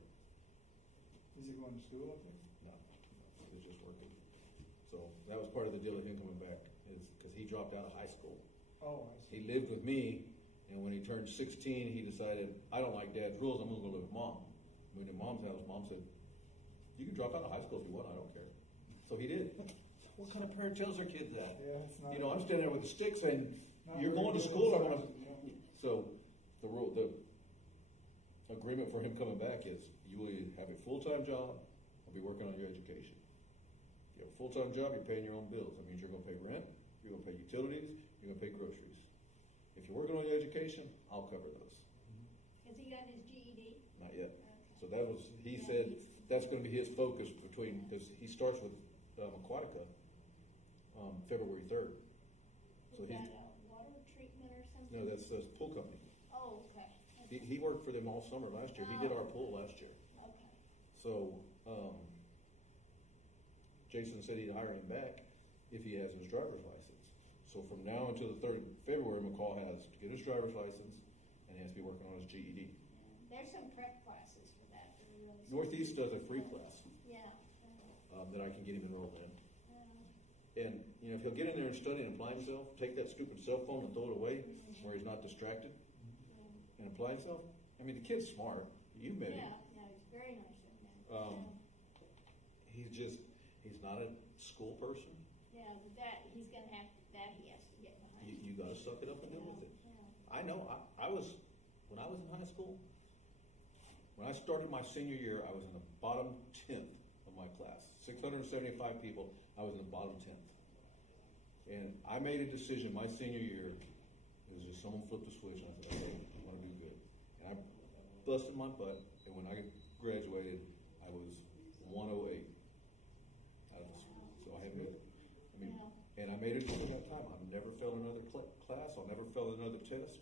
Is he going to school up there? No, he's just working. So that was part of the deal of him coming back, is because he dropped out of high school. Oh, I see. He lived with me, and when he turned 16, he decided, I don't like Dad's rules, I'm going to go live with Mom. When in Mom's house, Mom said, you can drop out of high school if you want, I don't care. So he did. What kind of parent tells their kids that? Yeah, it's not. I'm standing there with a stick saying, you're going to school, So the agreement for him coming back is you will either have a full-time job or be working on your education. If you have a full-time job, you're paying your own bills. That means you're going to pay rent, you're going to pay utilities, you're going to pay groceries. If you're working on your education, I'll cover those. Has he got his GED? Not yet. So that was, he said that's going to be his focus between, because he starts with Aquatica February 3rd. So Is that a water treatment or something? no, that's a pool company. Oh, okay. He worked for them all summer last year. He did our pool last year. Okay. So Jason said he'd hire him back if he has his driver's license. So from now until the 3rd of February, McCall has to get his driver's license and he has to be working on his GED. There's some prep classes for that. That are really Northeast does a free class Yeah. that I can get him enrolled in. And, you know, if he'll get in there and study and apply himself, take that stupid cell phone and throw it away where he's not distracted and apply himself. I mean, the kid's smart. You met him. Yeah, he's very nice young man. He's not a school person. Yeah, but that, he's gonna have, that he has to get behind. You got to suck it up and deal with it. I know. I was, when I was in high school, when I started my senior year, I was in the bottom 10th of my class. 675 people, I was in the bottom 10th. And I made a decision my senior year. It was just someone flipped a switch and I said, okay, I want to do good. And I busted my butt. And when I graduated, I was 108 out of the school. So I had made, and I made it through that time. I've never failed another class. I'll never fail another test.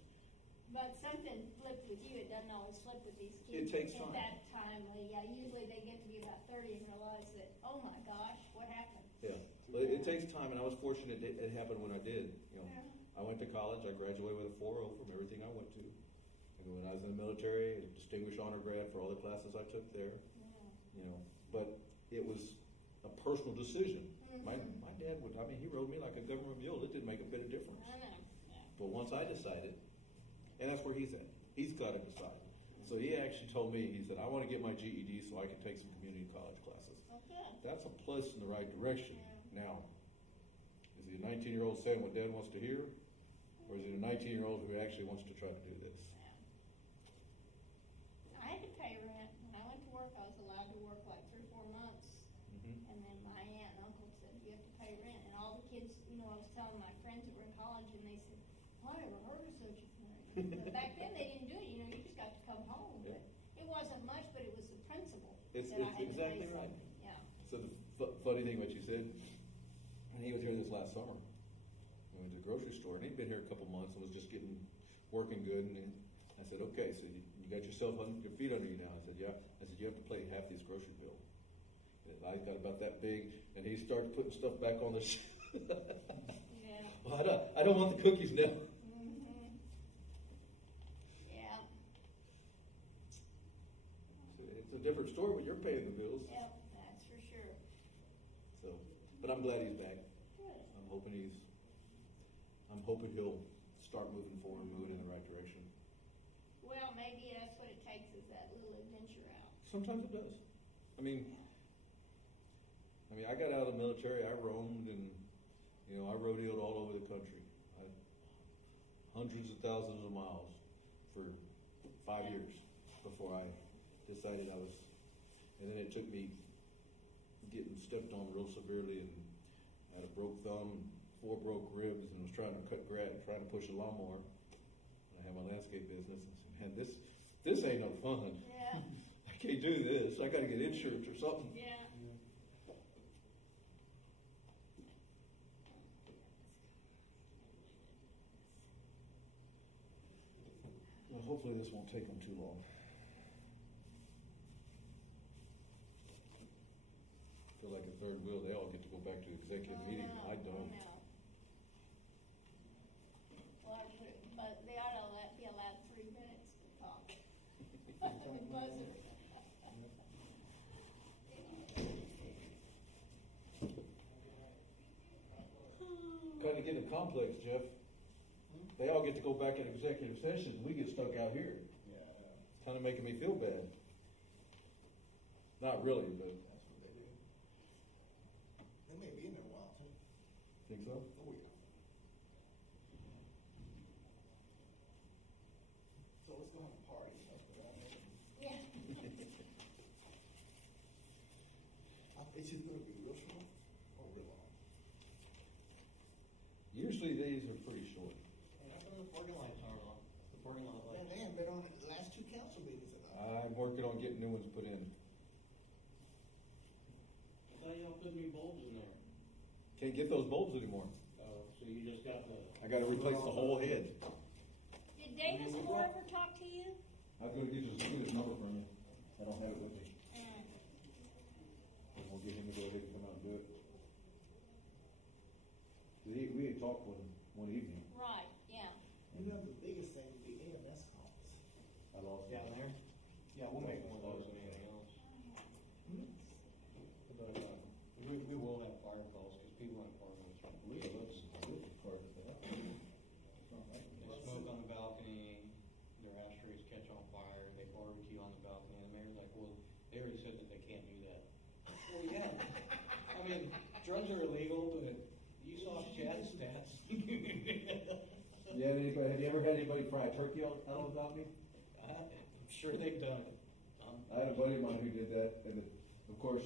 But something flipped with you. It doesn't always flip with these It kids. takes At time. that time, usually they get to be about 30 and realize that, oh my gosh, what happened? Yeah, but it takes time, and I was fortunate it happened when I did. You know, I went to college. I graduated with a 4.0 from everything I went to. And when I was in the military, a distinguished honor grad for all the classes I took there. You know, but it was a personal decision. My dad would. I mean, he rode me like a government mule. It didn't make a bit of difference. But once I decided, and that's where he's at. He's got to decide. So he actually told me, he said, I want to get my GED so I can take some community college classes. That's a plus in the right direction. Now, is he a 19-year-old saying what Dad wants to hear? Or is he a 19-year-old who actually wants to try to do this? I had to pay rent. When I went to work, I was allowed to work like 3 or 4 months. And then my aunt and uncle said, you have to pay rent. And all the kids, I was telling my friends that were in college, and they said, I never heard of such a thing. But back then, they didn't do it. You just got to come home. But it wasn't much, but it was the principle. It's that I had exactly to pay right. something. Yeah. So the funny thing what you said, and he was here this last summer. We went to the grocery store, and he'd been here a couple months and was just working good. And I said, okay, so you got yourself on your feet under you now. I said, yeah. I said, you have to pay half these grocery bills. I got about that big, and he started putting stuff back on the Well, I don't want the cookies now. Yeah. So it's a different story when you're paying the bills. Yeah, that's for sure. So, but I'm glad he's back. Good. I'm hoping he'll start moving forward and moving in the right direction. Well, maybe that's what it takes, is that little adventure out. Sometimes it does. I mean, I got out of the military. I roamed and, I rodeoed all over the country. Hundreds of thousands of miles for 5 years before I decided and then it took me getting stepped on real severely and I had a broke thumb, 4 broke ribs, and was trying to cut grass, trying to push a lawnmower. And I had my landscape business. And I said, man, this ain't no fun. Yeah. I can't do this. I got to get insurance or something. Yeah. Well, hopefully this won't take them too long. I feel like a third wheel, they all get to go back to executive meeting. I don't. Well, but they ought to be allowed 3 minutes to talk. The buzzer. Kind of getting complex, Jeff. They all get to go back in executive session. We get stuck out here. It's kind of making me feel bad. Not really, but. That's what they do. They may be in there a while, too. Think so? Oh, yeah. Is it gonna be real short or real long? Usually these are pretty short. How come the parking lights aren't on? The parking lot Man, lights. they haven't been on it the last two council meetings. I'm working on getting new ones put in. I thought y'all put new bulbs in there. Can't get those bulbs anymore. Oh, so you just got the. I gotta replace the whole head. Did Davis Moore ever talk to you? I was gonna get this number from you. I don't have it with me. And we'll get him to go ahead and come out and do it. We had talked one evening. Right, yeah. You know, the biggest thing would be AMS calls. I lost Down it. there? Yeah, we'll make one of those and anything else. But, we will have fire calls, because people in apartments, We have lots of cars for that. they smoke on the balcony, their ashtrays catch on fire, they barbecue on the balcony, and the mayor's like, well, they already said that they can't do that. Well, yeah, I mean, drugs are illegal, but you saw Chad's stats. Yeah, have you ever had anybody fry a turkey out on the balcony? I'm sure they've done it. I had a buddy of mine who did that, and of course,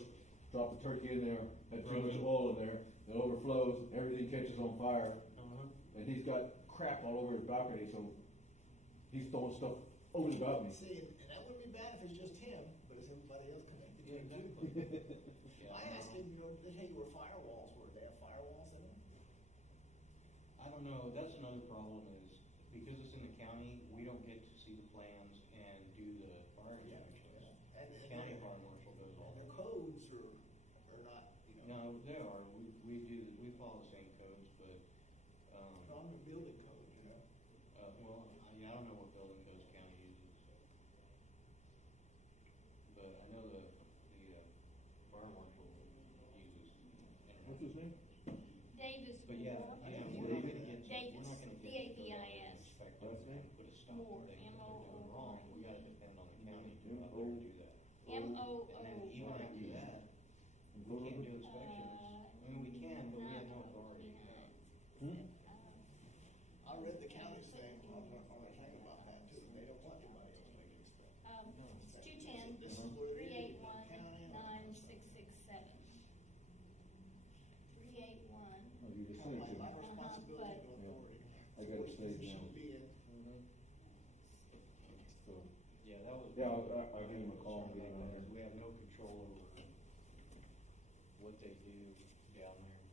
dropped the turkey in there, had too much oil in there, it overflows, everything catches on fire, and he's got crap all over his balcony, so he's throwing stuff over the balcony. See, and that wouldn't be bad if it's just him, but is everybody else connected to him too? I asked him, you know, they say you were firewalls, were they have firewalls in them? I don't know, that's another problem is, because it's in the county, we don't get to see the plans and do the fire inspections. And County fire marshal does all their that. codes are not, you know. No, there are, we follow the same codes, but, On the building code, you know. well, I don't know what building codes county uses. But I know the fire marshal uses internet. What's his name? Davis But yeah, Moore. we're not gonna get, Davis, we're not gonna get. D-A-V-I-S. Inspect everything, put a stop Moore, to things that M-O-O-R. they're doing wrong, we gotta depend on the county to out there to do that. M-O-O. And then even after that, we can't do inspections. I mean, we can, but we have no authority. I read the county's thing on the thing about that too. They don't want anybody else making stuff. It's 210 This is where they do it. 381 9667. 381. Oh, you just say it. My responsibility and authority. I got it saved Position now. to be in. So, Yeah, that was. yeah, I'll give him a call and get him on there. We have no control over what they do down there.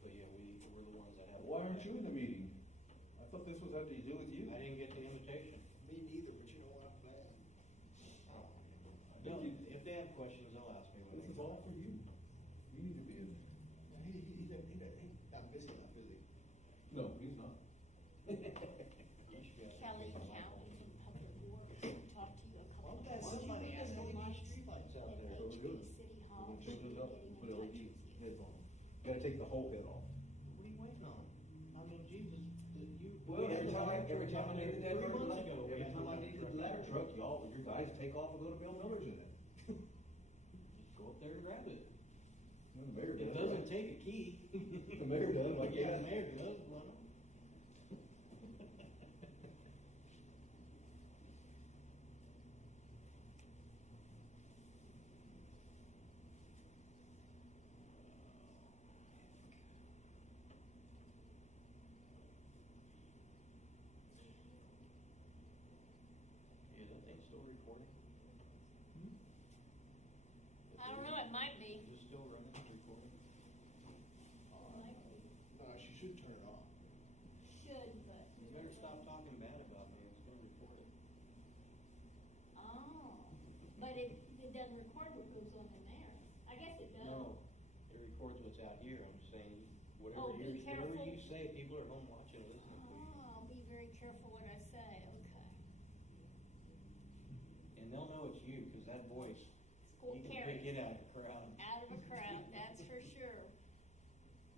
But yeah, we're the ones that have. Why aren't you in the meeting? I thought this was had to do with you. I didn't get the invitation. Me neither, but you know what I'm glad. No, if they have questions, they'll ask me. This is all for you. You need to be in. He's not busy, not busy. No, he's not. Kelly County from Public Works talked to you a couple of Well, months somebody ago. asked me to Lights streetlights out there. at Those are good. HB City Hall. When it shows up, Getting put in LED touch with you. heads on. Gotta take the whole head off. What are you waiting on? I mean, Jesus, you. Well, every time I needed that, 3 months ago. every time I needed the ladder truck, y'all, your guys take off and go to Bill Miller's in it. Go up there and grab it. The mayor It does. doesn't take a key. The mayor does, like, Yeah, yeah. the mayor does, well. Is that thing still recording? I don't know, it might be. Is it still running, recording? No, she should turn it off. Should, but. You better stop talking bad about me, it's still recording. Oh, but it doesn't record what goes on in there. I guess it does. No, it records what's out here, I'm saying, Oh, whatever be careful. you say, people are home watching, listening to you. Oh, I'll be very careful what I say, okay. And they'll know it's you, because that voice, School you can carry. pick it out of the crowd. Out of a crowd, that's for sure.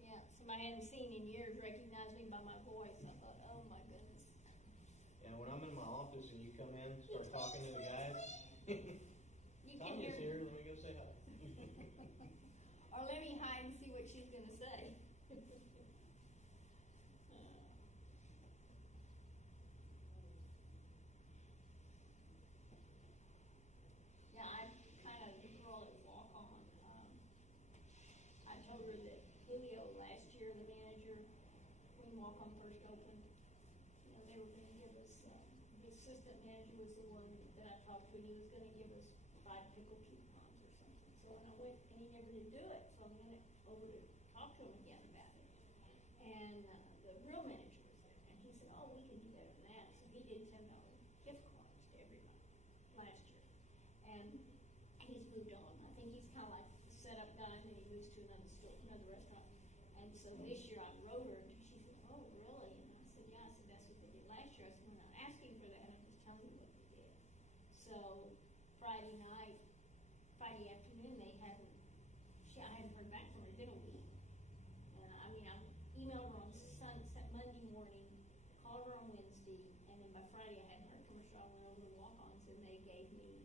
Yeah, somebody I hadn't seen in years recognized me by my voice. I thought, oh my goodness. And when I'm in my office and you come in, start talking to the guys, You can Tanya's hear. here, let me go say hi. Or let me hide and see what she's going to say. Yeah, I kind of, you can always walk on. he was the one that I talked to, and he was gonna give us 5 pickle coupons or something. So when I went, and he never did do it, so I'm gonna over to talk to him again about it. And the real manager was there, and he said, "Oh, we can do better than that." So he did $10 gift cards to everybody last year, and he's moved on. I think he's kind of like a setup guy, and then he moves to another store, another restaurant. And so this year I wrote her, and she said, "Oh, really?" And I said, "Yeah." I said, "That's what they did last year." I said, "We're not asking for that. I'm just telling you what they did." So Friday afternoon, I hadn't heard back from her. It's been a week. I emailed her on Monday morning, called her on Wednesday, and then by Friday I hadn't heard from her, so I went over to Walk-Ons, and they gave me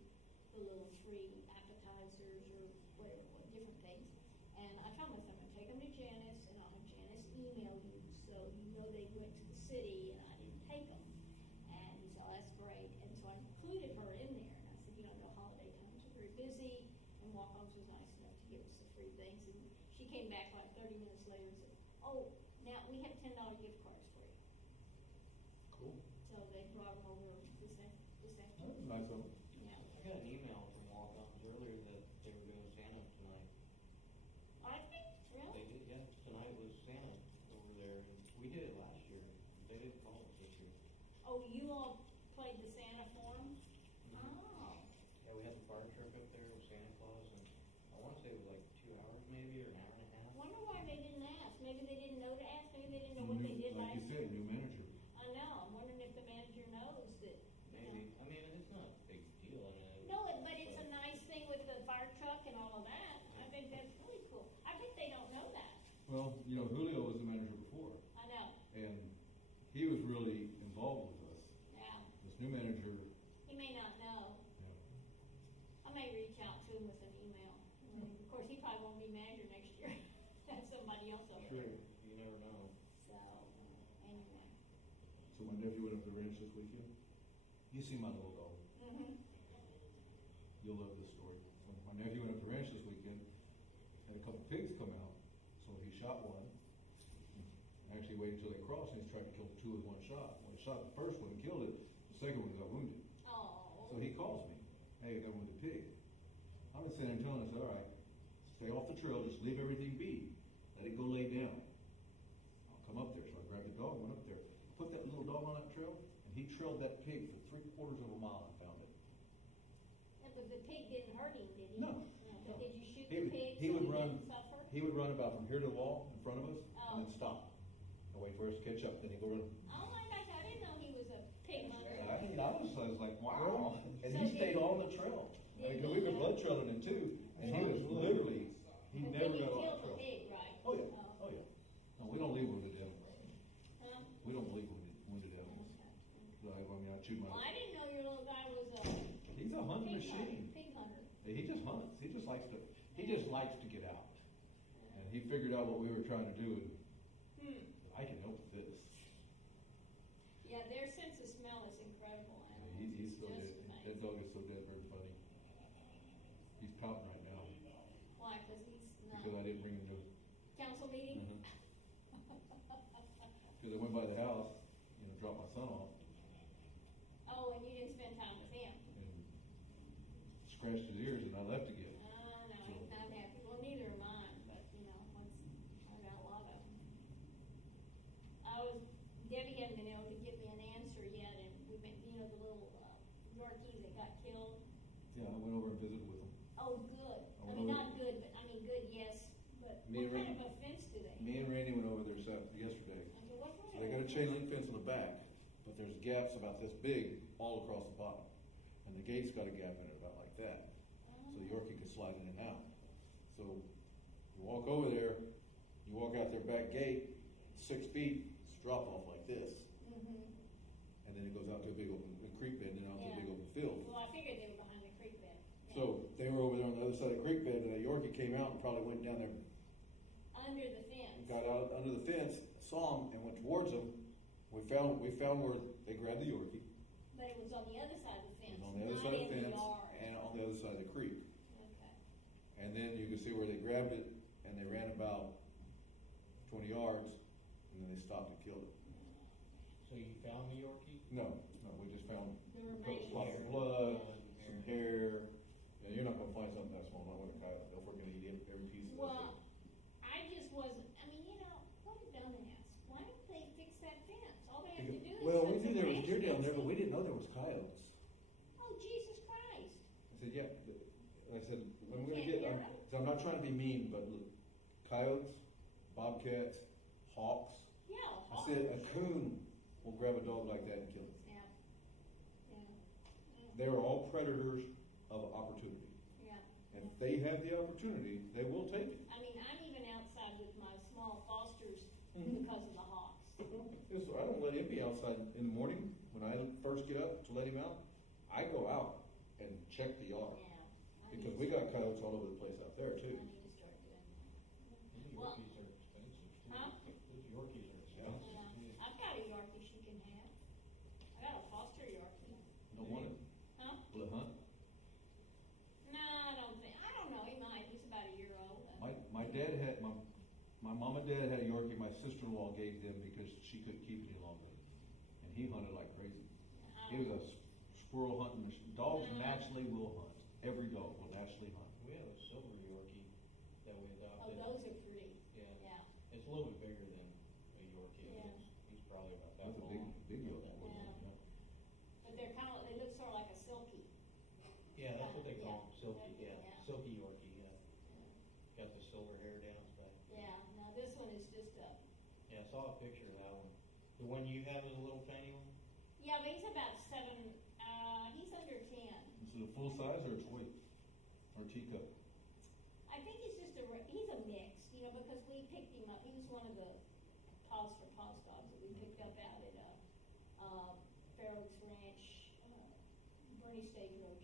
the little free appetizers or whatever, different things. And I told myself, I'm going to take them to Janice, and I'll have Janice email you so you know they went to the city and I didn't take them. And he said, "Oh, that's great." And so I included her in there. And I said, "You know, the holiday times are very busy, and Walk-Ons was nice enough to give us the free things." And she came back like 30 minutes later and said, "Oh, now we have $10 gift cards for you." Cool. So they brought them over this afternoon. Nice of them. Yeah. I got an email from Walk-Ons earlier that they were doing Santa tonight. I think, They really? did, yeah. Tonight was Santa over there. We did it last year. They didn't call us this year. Oh, you all played the Santa for 'em? Oh. Yeah, we had the fire truck up there with Santa Claus, and I want to say it was like 2 hours maybe, or an hour and a half. Wonder why they didn't ask. Maybe they didn't know to ask. Maybe they didn't know what they did Like you last said, year. new manager. I know. I'm wondering if the manager knows that. Maybe. I mean, it's not a big deal. I mean, No, but it's a nice thing with the fire truck and all of that. I think that's really cool. I bet they don't know that. Well, Julio was the manager before, I know. and he was really involved with us. Yeah. This new manager, He may not know. yeah. I may reach out to him with an email. Of course, he probably won't be manager next year. That's somebody else over Sure, there. you never know. So, anyway. So my nephew went up to the ranch this weekend. You see my little dog. Mm-hmm. You'll love this story. So my nephew went up to the ranch this weekend, had a couple pigs come out. So he shot one. Actually waited until they crossed, and he's tried to kill 2 with 1 shot. When he shot the first one and killed it, the second one got wounded. Oh. So he calls me. "Hey, I got a wounded pig." I'm in San Antonio. I said, "All right, stay off the trail. Just leave everything be. Let it go lay down. I'll come up there." So I grabbed the dog, went up there, put that little dog on that trail, and he trailed that pig for 3/4 of a mile and found it. And the pig didn't hurt him, did he? No. But did you shoot He the would, pig he so would he run. didn't suffer? He would run about from here to the wall in front of us, Oh. and then stop and wait for us to catch up. Then he'd go run. Oh my gosh, I didn't know he was a pig hunter. I was like, wow. And So he did- stayed on the trail. Did Because he? we were blood trailing him too, and he was literally, he But never then got he off killed the the trail. pig, right? Oh yeah, oh yeah. No, we don't leave wounded animals. Huh? We don't believe wounded animals. So, I mean, I chewed Well, I my. didn't know your little guy was a He's a hunting pig machine. Pig hunter. He just hunts. He just likes to. He just likes to get out. And he figured out what we were trying to do, and I can help with this. Yeah, their sense of smell is incredible. He's so Just dead. amazing. That dog is so dead, very funny. He's pouting right now Why? Because he's not. because I didn't bring him to. Council meeting? Because I went by the house, dropped my son off, Oh, and you didn't spend time with him. and scratched his ears, and I left again. Oh, no, he's not happy. Well, neither am I, but, once I got a lot of them. Debbie hadn't been able to give me an answer yet, and we met, the little Yorkies that got killed. Yeah, I went over and visited with him. Oh, good. I I went mean, over- not good, but, good, yes. But Me what and kind Randy- of a fence do they have? Me and Randy went over there yesterday. I said, what kind So they got a chain link fence on the back, but there's gaps about this big all across the bottom. And the gate's got a gap in it about like that. So the Yorkie could slide in and out. So you walk over there, you walk out their back gate, 6 feet, it's a drop off like this. Mm-hmm. And then it goes out to a big open creek bed and then out to a big open field. Well, I figured they were behind the creek bed. Yeah. So they were over there on the other side of the creek bed, and the Yorkie came out and probably went down there, Under the fence. got out under the fence, saw him, and went towards him. We found where they grabbed the Yorkie. But it was on the other side of the fence. And on the other not side of in the fence yard. and on the other side of the creek. Okay. And then you can see where they grabbed it and they ran about 20 yards and then they stopped and killed it. So you found the Yorkie? No, we just found The a couple remains. spots 'Cause I'm not trying to be mean, but look, coyotes, bobcats, hawks. Yeah, I said a coon will grab a dog like that and kill it. Yeah. Yeah. They are all predators of opportunity. Yeah. And if they have the opportunity, they will take it. I mean, I'm even outside with my small fosters because of the hawks. So I don't let him be outside in the morning when I first get up to let him out. I go out and check the yard because we got coyotes all over the place out there too. I need to start doing that. Yorkies Well, are expensive too. huh? Those Yorkies are expensive. Yeah. I've got a Yorkie she can have. I got a foster Yorkie. Don't want it. Huh? Will it hunt? No, I don't think. I don't know. He might. He's about a year old. My dad had my mom and dad had a Yorkie. My sister-in-law gave them because she couldn't keep it any longer, and he hunted like crazy. He was a squirrel hunting machine. Dogs naturally will hunt. Every dog will naturally hunt. We have a silver Yorkie that we Oh, adopted. those are pretty. Yeah. Yeah. It's a little bit bigger than a Yorkie. Yeah. He's probably about that That's a long. big Yorkie. Yeah. But they're kind of. They look sort of like a silky. Yeah, that's what they call them, Yeah. silky. Yeah, Yeah. silky Yorkie. Yeah. Got the silver hair down his back. Yeah. Now this one is just a. Yeah, I saw a picture of that one. The one you have is a little tiny one. Yeah, but he's about 7. He's under 10. Is it a full size or a toy or teacup? I think he's just he's a mix, you know, because we picked him up. He was one of the paws for paws dogs that we picked up out at Fair Oaks Ranch, Bernie Stage Road.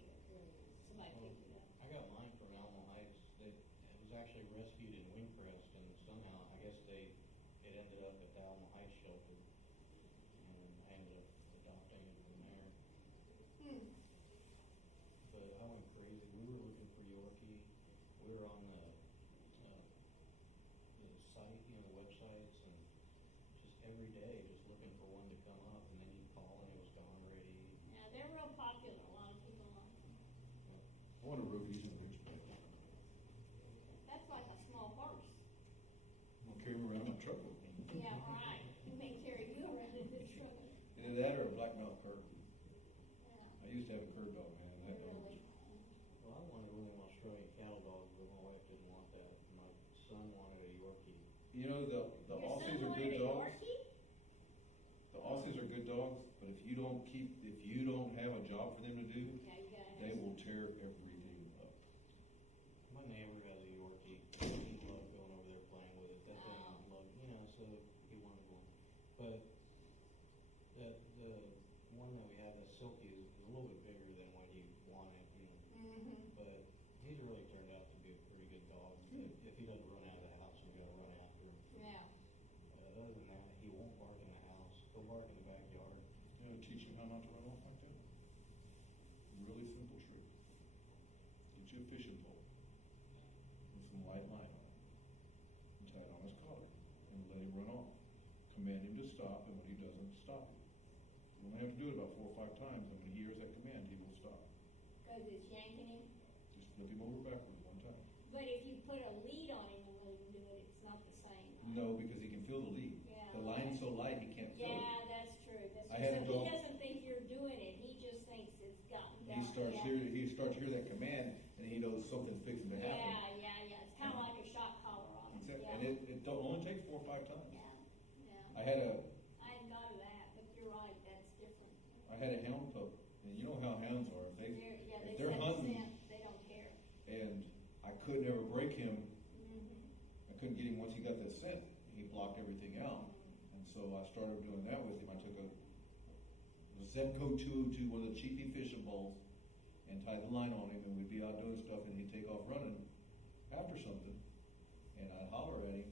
Somebody picked it up. I got mine from Alamo Heights. It was actually rescued in Windcrest, and somehow I guess it ended up at the Alamo Heights shelter, and I ended up adopting it from there. But I went crazy. We were looking for Yorkie. We were on the site, you know, the websites, and just every day just looking for one to come up, and then you'd call and it was gone already. Yeah, they're real popular. A lot of people like them. I want a Rudy's in the Ridgeback. That's like a small horse. I'm gonna carry him around in my truck with me. Yeah, right. He may carry you around in the truck. Either that or a black mouth cur. Yeah. I used to have a cur dog, man. That dog was Well, I wanted one of them Australian cattle dogs, but my wife didn't want that. My son wanted a Yorkie. You know, the Your Aussies son are wanted good a dogs. Yorkie? The Aussies are good dogs, but if you don't have a job for them to do, Yeah, you gotta they have will tear everything up. My neighbor has a Yorkie. He loved going over there playing with it. That thing loved, you know, so he wanted one. But the one that we have, the Silky, is a little bit bigger than what he wanted, you know. But he's really turned out to be a pretty good dog. If he doesn't run out of the house, we got to run after him. Yeah. Other than that, he won't bark in the house. He'll bark in the backyard. You know, teach him how not to run off like that. Really simple trick. Get you a fishing pole with some white line on it, and tie it on his collar, and let him run off. Command him to stop, and when he doesn't, stop him. You only have to do it about 4 or 5 times, and when he hears that command, he will stop. Because it's yanking him. Just flip him over backwards one time. But if you put a lead on him and let him do it, it's not the same. Right? No, because he can feel the lead. Yeah. The line's so light, he can't feel it. Yeah, that's true. That's I true. had a So dog- he doesn't think you're doing it. He just thinks it's gotten He down. starts to hear that command, and he knows something's fixing to happen. Yeah. It's kind of like a shock collar on him. Exactly. Yeah. And it only takes 4 or 5 times. Yeah. I had a I hadn't thought of that, but you're right. That's different. hound pup, and you know how hounds are. If They they're set the hunting, scent, they don't care. and I couldn't ever break him. Mm-hmm. I couldn't get him once he got that scent. He blocked everything out, and so I started doing that with him. I took a Zenko 2 to one of the cheapy fishing bowls and tied the line on him, and we'd be out doing stuff, and he'd take off running after something, and I'd holler at him,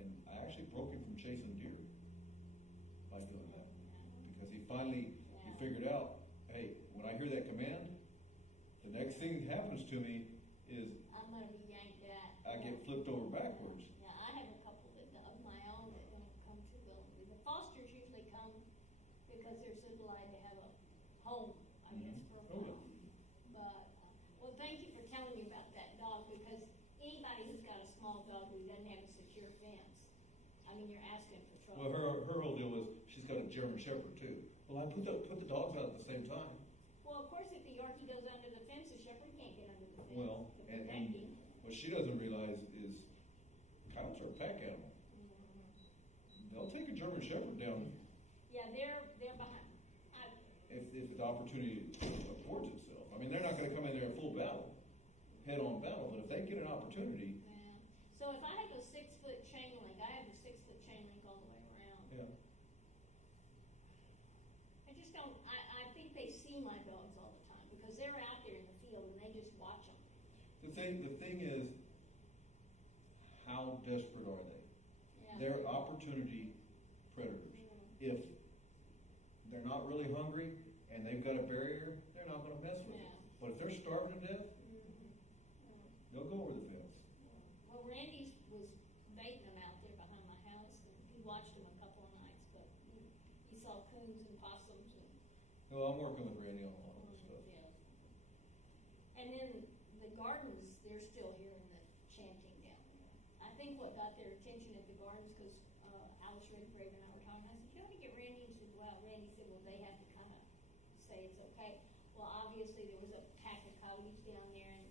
and I actually broke him from chasing deer by doing that, because he figured out, hey, when I hear that command, the next thing that happens to me is I'm going to be yanked out. I get flipped over backwards. Yeah, I have a couple of my own that don't come too willingly. The fosters usually come because they're so glad to have a home, I guess, for a while. But, well, thank you for telling me about that dog, because anybody who's got a small dog who doesn't have a secure fence, I mean, you're asking for trouble. Well, her whole deal is she's got a German Shepherd too. Well, I put the dogs out at the same time. Well, of course, if the Yorkie goes under the fence, the shepherd can't get under the fence. Well, to and protect him. what she doesn't realize is coyotes are a pack animal. They'll take a German Shepherd down Yeah, they're behind. if the opportunity affords itself. I mean, they're not going to come in there in full battle, head-on battle, but if they get an opportunity, Yeah. So if I have a 6-foot chain link, I have the 6-foot chain link all the way around. yeah. I just don't. I think they see my dogs all the time because they're out there in the field and they just watch them. The thing is, how desperate are they? Yeah. They're opportunity predators. If they're not really hungry and they've got a barrier, they're not going to mess with it. But if they're starving to death, they'll go over the fence. Well, Randy was baiting them out there behind my house, and he watched them a couple of nights, but he saw coons and possums and. No, I'm working with Randy on a lot of this stuff. Yeah. And then the gardens, they're still hearing the chanting down there. I think what got their attention at the gardens, because Alice Redgrave and I were talking, I said, you ought to get Randy. He said, well, Randy said, well, they have to kind of say it's okay. Well, obviously there was a pack of coyotes down there, and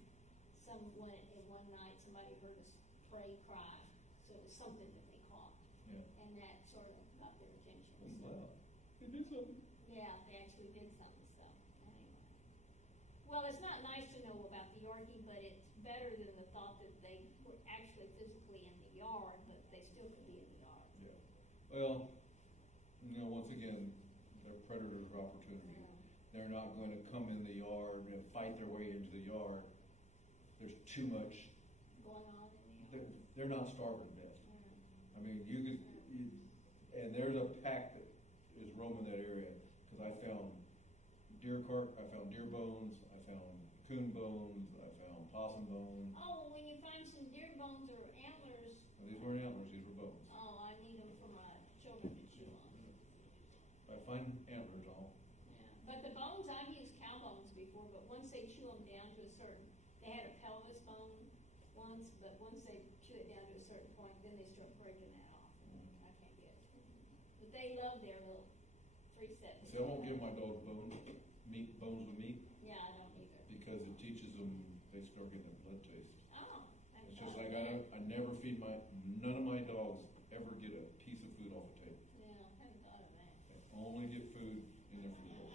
one night somebody heard a prey cry, so it was something that they caught. Yeah. And that sort of got their attention. Wow. They did something. Yeah, they actually did something, so anyway. Well, it's not nice to know about the Yorkie, but it's better than the thought that they were actually physically in the yard, but they still could be in the yard. Yeah. Well, once again, they're predators of opportunity. Yeah. They're not going to come in the yard and fight their way into the yard. There's too much going on in the yard. They're not starving to death. I mean, and there's a pack that is roaming that area because I found deer bones, I found coon bones, I found possum bones. Oh, when you find some deer bones or antlers. Well, these weren't antlers; these were bones. Oh, I need them for my children to chew on. I find antlers all. Yeah, but the bones, I've used cow bones before, but once they chew them down to a certain, they had a pelvis bone once, but once they chew it down to a certain point, then they start breaking that off. I can't get it. But they love their little 3 sets. See, I won't give my dogs bones with meat. Yeah, I don't either. Because it teaches them, they start getting a blood taste. Oh. It's just like I never feed none of my dogs ever get a piece of food off the table. Yeah, I haven't thought of that. They only get food in there for the dog.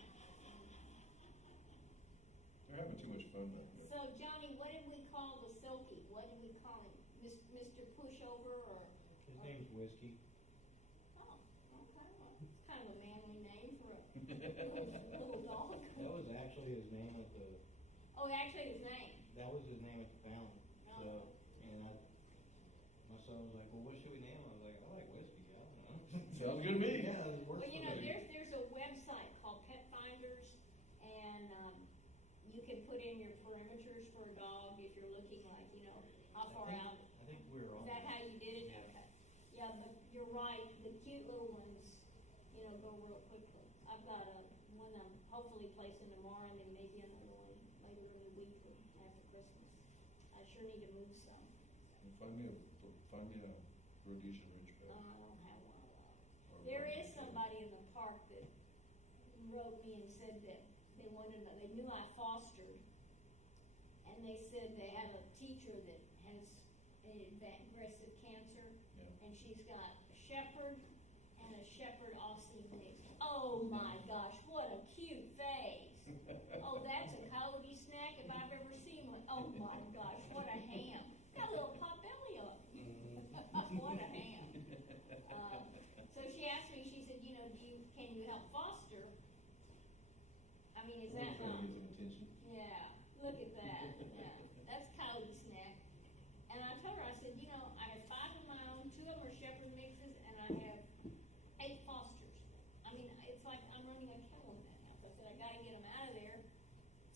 They're having too much fun back there. So, Johnny, what did we call the Silky? What did we call him? Mr. Pushover or? His name's Whiskey. Oh, okay. Well, it's kind of a manly name for a little dog. That was actually his name at the. Oh, actually his name. That was his name at the fountain. Oh. So, and my son was like, "Well, what should we name him?" I was like, "I like Whiskey." I don't know. Sounds good to me. Yeah, it works Well, you for know, me. there's a website called Pet Finders, and you can put in your perimeters for a dog if you're looking like, how far out. I think we were on. Is that how you did it? Yeah. Okay. Yeah, but you're right. The cute little ones, go real quickly. I've got one I'm hopefully placing tomorrow, and then maybe another one later in the week or after Christmas. I sure need to move some. Find me a Rhodesian Ridgeback. I don't have one of those. There is somebody in the park that wrote me and said that they knew I fostered, and they said they have a teacher that has aggressive cancer, and she's got a shepherd and a shepherd Aussie mix. Oh my gosh, what a cute face! Oh, that's a coyote snack if I've ever seen one. Oh my gosh, what a ham! Got a little pot belly up. What a ham! So she asked me. She said, can you help foster? I mean, is that not? Yeah, look at that. Yeah, that's coyote snack. And I told her, I said, I have 5 of my own. 2 of them are shepherd mixes, and I have 8 fosters. I mean, it's like I'm running a kennel in that house. I said, I got to get them out of there.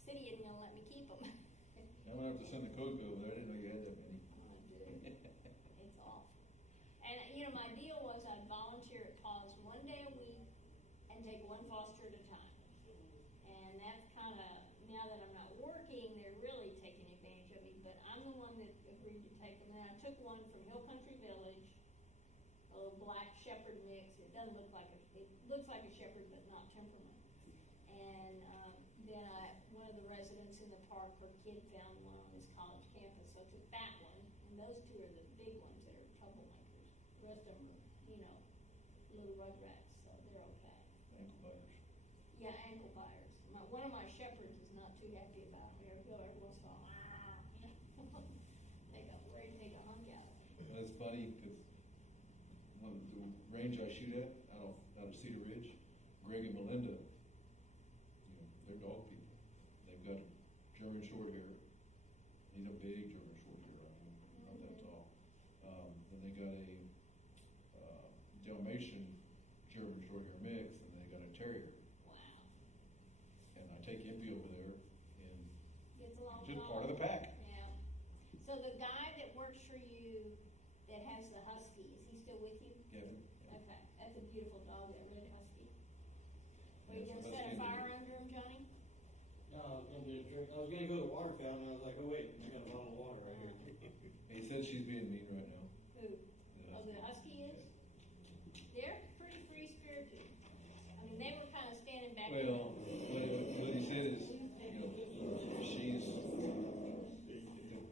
City isn't going to let me keep them. I'm going to have to send the code bill there. I didn't know you had that many. Oh, I do. It's awful. And, my deal was I'd volunteer at Paws 1 day a week and take 1 foster at a time. And that's kind of, now that I'm not working, they're really taking advantage of me. But I'm the one that agreed to take them. And I took one from Hill Country Village, a little black shepherd mix. It looks like a shepherd, but not temperament. And then one of the residents in the park, her kid found one on his college campus, so I took that one. those two are the big ones that are troublemakers. The rest of them are, little rugrats, so they're okay. Ankle biters. Yeah, ankle biters. One of my shepherds is not too happy about me. I go every once in a while, they got ready to take a hunk out of me. Well, it's funny because when the range I shoot at out of Cedar Ridge, Greg and Melinda, they're dog people. They've got a German short hair. He's a big German short hair. I mean, not that tall. Then they got a Dalmatian German short hair mix, and they got a terrier. Wow. And I take Impy over there, and Gets along just with part of the all pack. Yeah. So the guy that works for you that has the husky, is he still with you? Kevin. Okay, that's a beautiful dog, that red husky. Were you Yeah, gonna so set a that's fire Indian. under him, Johnny? No, I was gonna do a drink. I was gonna go to the water fountain, and I was like, oh wait, I got a bottle of water right here. He said she's being mean right now. Who? Oh, the husky is? They're pretty free-spirited. I mean, they were kind of standing back. Well, what he said is, she's,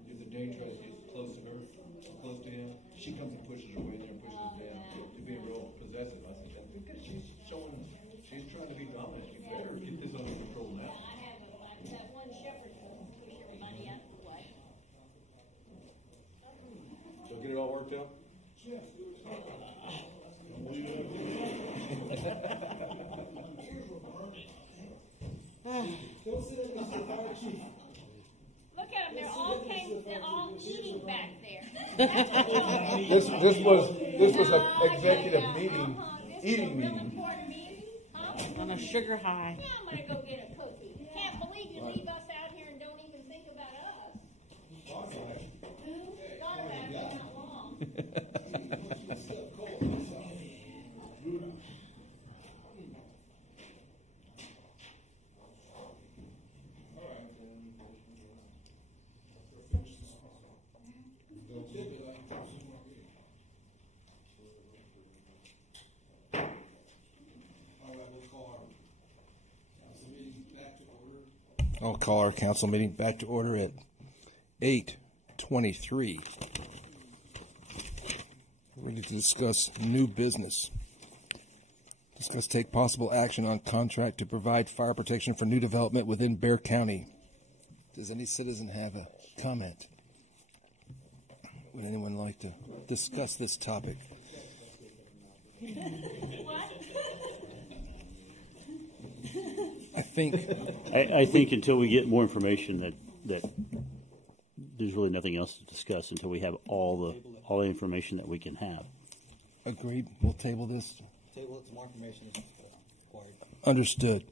if the Dane tries to get close to her, close to him, she comes and pushes her way in there and pushes him down to be real possessive. I said, that's because she's trying to be dominant. You better get this under control now. I have that one shepherd who push everybody out of the way. So get it all worked out? Look at them, they're all eating back there. This was an executive meeting, eating meeting. On a sugar high. Yeah, I'm gonna go get a cookie. Can't believe you leave us out here and don't even think about us. Thought about it, not long. I'll call our council meeting back to order at 8:23. We're ready to discuss new business. Discuss take possible action on contract to provide fire protection for new development within Bexar County. Does any citizen have a comment? Would anyone like to discuss this topic? I think until we get more information that there's really nothing else to discuss until we have all the information that we can have. Agreed. We'll table this. Table it, some more information is required. Understood.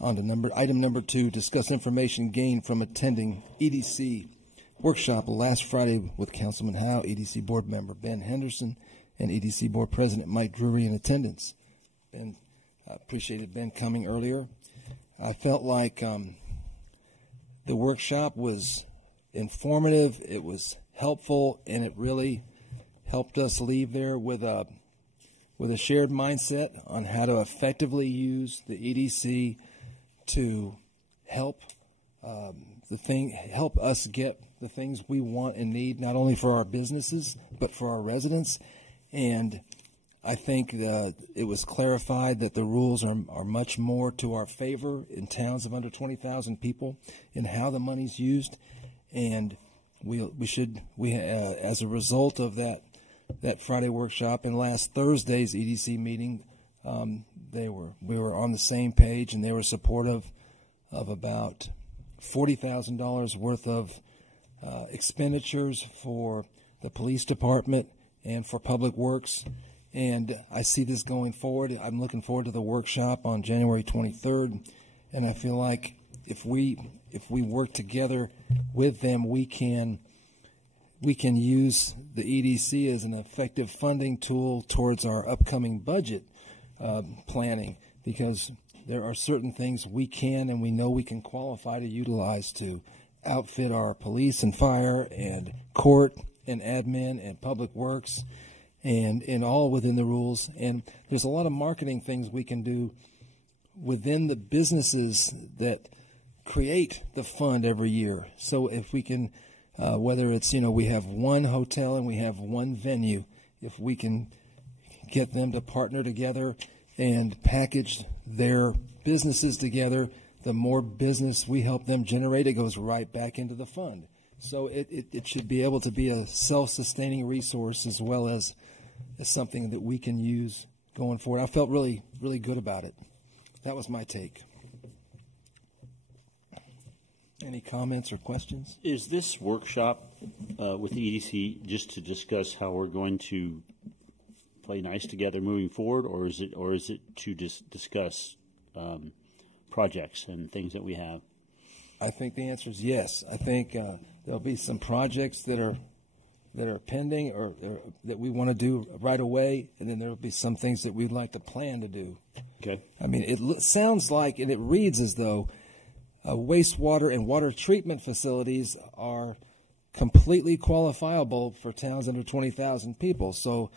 On to item number 2, discuss information gained from attending EDC workshop last Friday with Councilman Howe, EDC board member Ben Henderson, and EDC board president Mike Drury in attendance. Ben, I appreciated Ben coming earlier. I felt like the workshop was informative, it was helpful, and it really helped us leave there with a shared mindset on how to effectively use the EDC to help help us get the things we want and need, not only for our businesses but for our residents. And I think that it was clarified that the rules are much more to our favor in towns of under 20,000 people in how the money's used, and we as a result of that Friday workshop and last Thursday's EDC meeting, we were on the same page, and they were supportive of about $40,000 worth of expenditures for the police department and for public works. And I see this going forward. I'm looking forward to the workshop on January 23rd, and I feel like if we work together with them, we can use the EDC as an effective funding tool towards our upcoming budget planning, because there are certain things we can and we know we can qualify to utilize to outfit our police and fire and court and admin and public works, and all within the rules. And there's a lot of marketing things we can do within the businesses that create the fund every year. So if we can whether it's, we have one hotel and we have one venue, if we can get them to partner together and package their businesses together, the more business we help them generate, it goes right back into the fund. So it should be able to be a self-sustaining resource as well as something that we can use going forward. I felt really, really good about it. That was my take. Any comments or questions? Is this workshop with the EDC just to discuss how we're going to play nice together moving forward, or is it to just discuss projects and things that we have? I think the answer is yes. I think there'll be some projects that are pending or that we want to do right away, and then there'll be some things that we'd like to plan to do. Okay. I mean, it sounds like, and it reads as though wastewater and water treatment facilities are completely qualifiable for towns under 20,000 people. So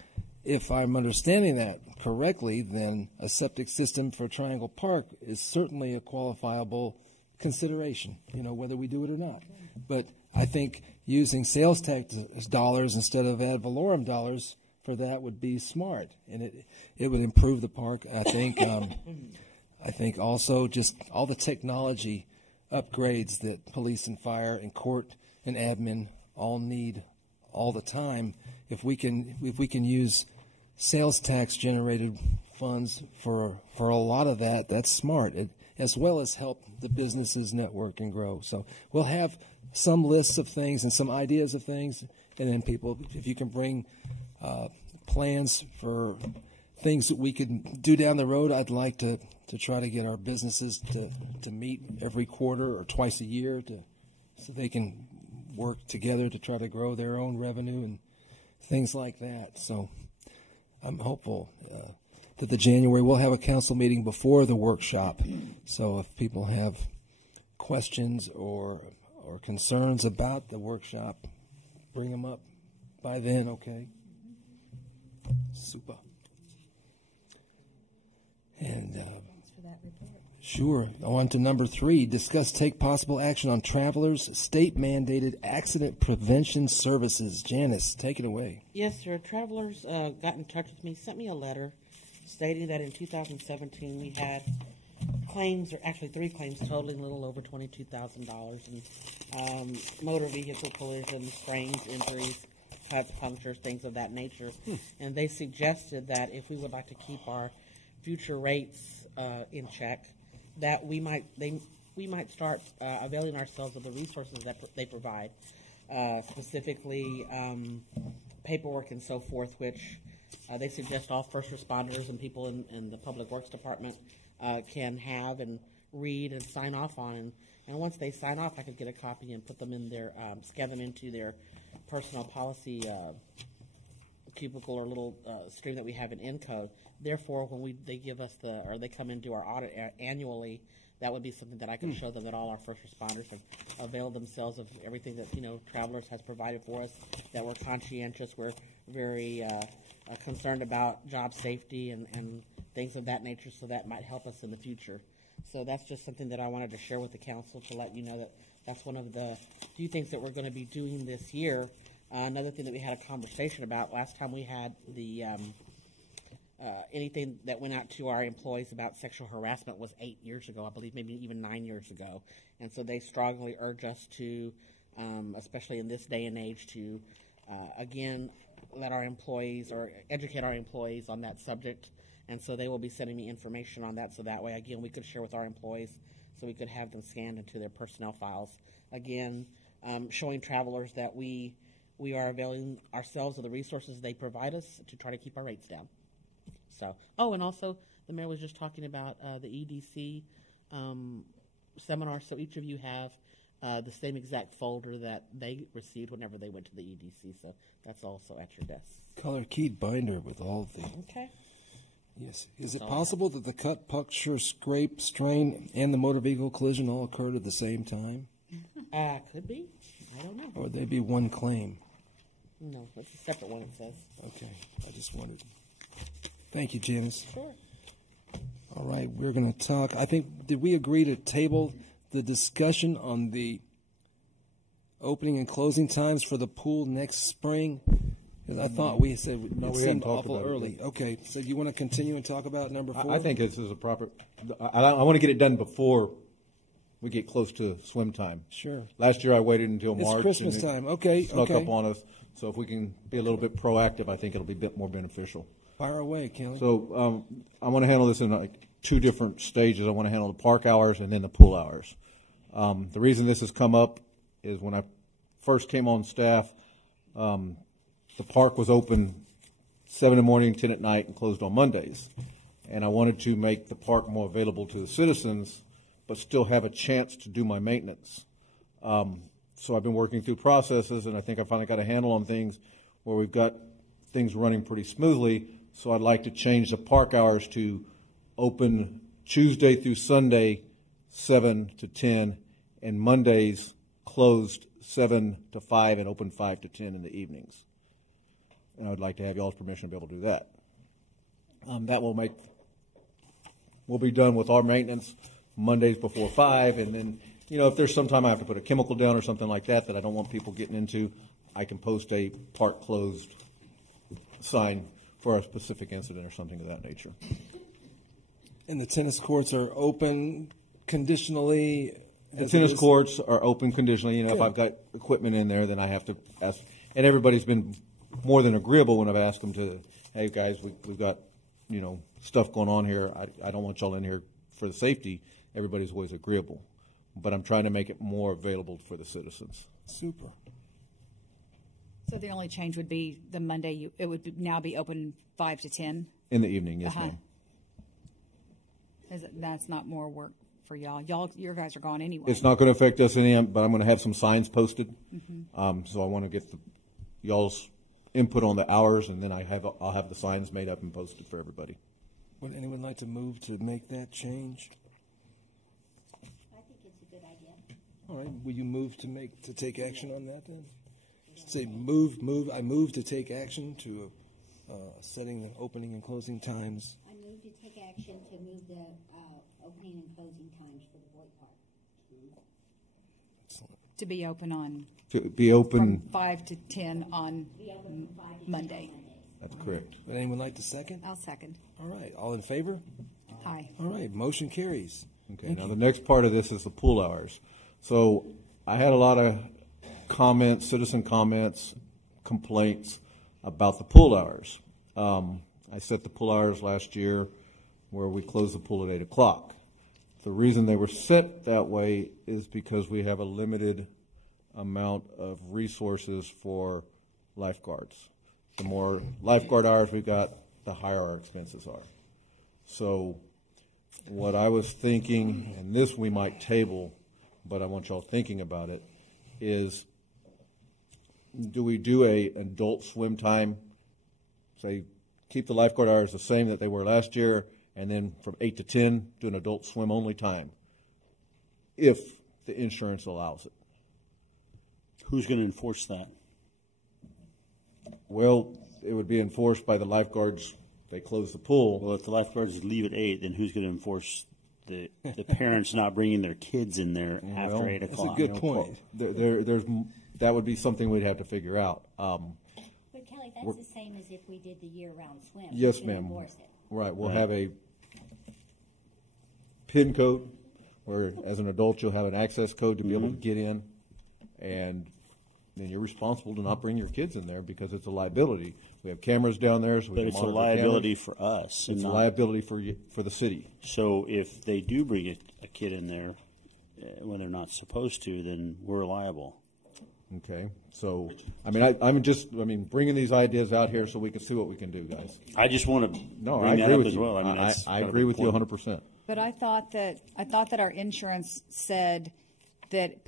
if I'm understanding that correctly, then a septic system for Triangle Park is certainly a qualifiable consideration, whether we do it or not. But I think using sales tax dollars instead of ad valorem dollars for that would be smart, and it would improve the park. I think I think also just all the technology upgrades that police and fire and court and admin all need all the time. If we can use sales tax generated funds for a lot of that, that's smart. As well as help the businesses network and grow. So we'll have some lists of things and some ideas of things, and then people, if you can bring plans for things that we could do down the road, I'd like to try to get our businesses to meet every quarter or twice a year so they can work together to try to grow their own revenue and things like that. So I'm hopeful that the January we'll have a council meeting before the workshop. So if people have questions or concerns about the workshop, bring them up by then, okay? Super. And thanks for that report. Sure. On to number 3, discuss take possible action on travelers' state-mandated accident prevention services. Janice, take it away. Yes, sir. Travelers got in touch with me, sent me a letter stating that in 2017 we had claims, or actually 3 claims totaling a little over $22,000 in motor vehicle collisions, sprains, injuries, cuts, punctures, things of that nature. And they suggested that if we would like to keep our future rates in check, that we might start availing ourselves of the resources that they provide, specifically paperwork and so forth, which they suggest all first responders and people in the Public Works Department can have and read and sign off on. And once they sign off, I could get a copy and put them in their, scan them into their personal policy cubicle or little stream that we have in Encode. Therefore, when they give us they come into our audit annually, that would be something that I could show them that all our first responders have availed themselves of everything that Travelers has provided for us. That we're conscientious, we're very concerned about job safety and things of that nature. So that might help us in the future. So that's just something that I wanted to share with the council to let you know that that's one of the few things that we're going to be doing this year. Another thing that we had a conversation about last time we had the anything that went out to our employees about sexual harassment was 8 years ago, I believe, maybe even 9 years ago. And so they strongly urge us to, especially in this day and age, to again let our employees or educate our employees on that subject. And so they will be sending me information on that, so that way, again, we could share with our employees so we could have them scanned into their personnel files. Again, showing Travelers that we are availing ourselves of the resources they provide us to try to keep our rates down. So, and also the mayor was just talking about the EDC seminar. So each of you have the same exact folder that they received whenever they went to the EDC. So that's also at your desk. Color keyed binder with all the. Okay. Yes. Is it possible that the cut, puncture, scrape, strain, and the motor vehicle collision all occurred at the same time? Could be. I don't know. Or would they be one claim? No, that's a separate one, it says. Okay. I just wanted. Thank you, Janice. Sure. All right. We're going to talk. I think, did we agree to table the discussion on the opening and closing times for the pool next spring? 'Cause I thought we said No, it we seemed haven't talked awful about it early. yet. Okay, so you want to continue and talk about number 4? I think this is a proper. I want to get it done before we get close to swim time. Sure. Last year I waited until It's March. Christmas and it time. Okay, Snuck okay. up on us. So if we can be a little bit proactive, I think it'll be a bit more beneficial. Fire away, Kelly. So I want to handle this in like 2 different stages. I want to handle the park hours and then the pool hours. The reason this has come up is when I first came on staff, the park was open 7 in the morning, 10 at night, and closed on Mondays. And I wanted to make the park more available to the citizens, but still have a chance to do my maintenance. So I've been working through processes, and I think I finally got a handle on things where we've got things running pretty smoothly. So I'd like to change the park hours to open Tuesday through Sunday, 7 to 10, and Mondays closed 7 to 5 and open 5 to 10 in the evenings. And I would like to have y'all's permission to be able to do that. That we'll be done with our maintenance Mondays before 5, and then, if there's some time I have to put a chemical down or something like that I don't want people getting into, I can post a park closed sign for a specific incident or something of that nature. And the tennis courts are open conditionally? The tennis courts are open conditionally. If I've got equipment in there, then I have to ask. And everybody's been more than agreeable when I've asked them to, hey, guys, we've got, stuff going on here. I don't want y'all in here for the safety. Everybody's always agreeable. But I'm trying to make it more available for the citizens. Super. So the only change would be the Monday, it would now be open 5 to 10? In the evening, yes, ma'am. That's not more work for y'all. Your guys are gone anyway. It's not going to affect us any, but I'm going to have some signs posted. So I want to get y'all's input on the hours, and then I'll have the signs made up and posted for everybody. Would anyone like to move to make that change? I think it's a good idea. All right. Will you move to take action on that then? Say move. I move to take action to setting the opening and closing times. I move to take action to move the opening and closing times for the Boyd Park. To be open on. To be open. From 5 to 10 on Monday. That's correct. Would anyone like to second? I'll second. All right. All in favor? Aye. All right. Motion carries. Okay. Now the next part of this is the pool hours. So I had a lot of citizen comments, complaints about the pool hours. I set the pool hours last year where we closed the pool at 8 o'clock. The reason they were set that way is because we have a limited amount of resources for lifeguards. The more lifeguard hours we've got, the higher our expenses are. So what I was thinking, and this we might table, but I want y'all thinking about it, is do we do an adult swim time, say keep the lifeguard hours the same that they were last year, and then from 8 to 10 do an adult swim only time, if the insurance allows it. Who's going to enforce that? Well, it would be enforced by the lifeguards. They close the pool. Well, if the lifeguards leave at 8, then who's going to enforce the parents not bringing their kids in there after 8 o'clock? That's a good point. That would be something we'd have to figure out. But Kelly, that's the same as if we did the year-round swim. Yes, We can ma'am. enforce it. Right. We'll have a PIN code where, as an adult, you'll have an access code to be able to get in, and then you're responsible to not bring your kids in there because it's a liability. We have cameras down there, so we But can it's a monitor liability cameras. for us. It's a not- liability for the city. So if they do bring a kid in there when they're not supposed to, then we're liable. Okay. So, I'm bringing these ideas out here so we can see what we can do, guys. I just want to No, bring I that agree up with as you. well. I mean, that's I kind of agree with you important. 100%. But I thought that our insurance said that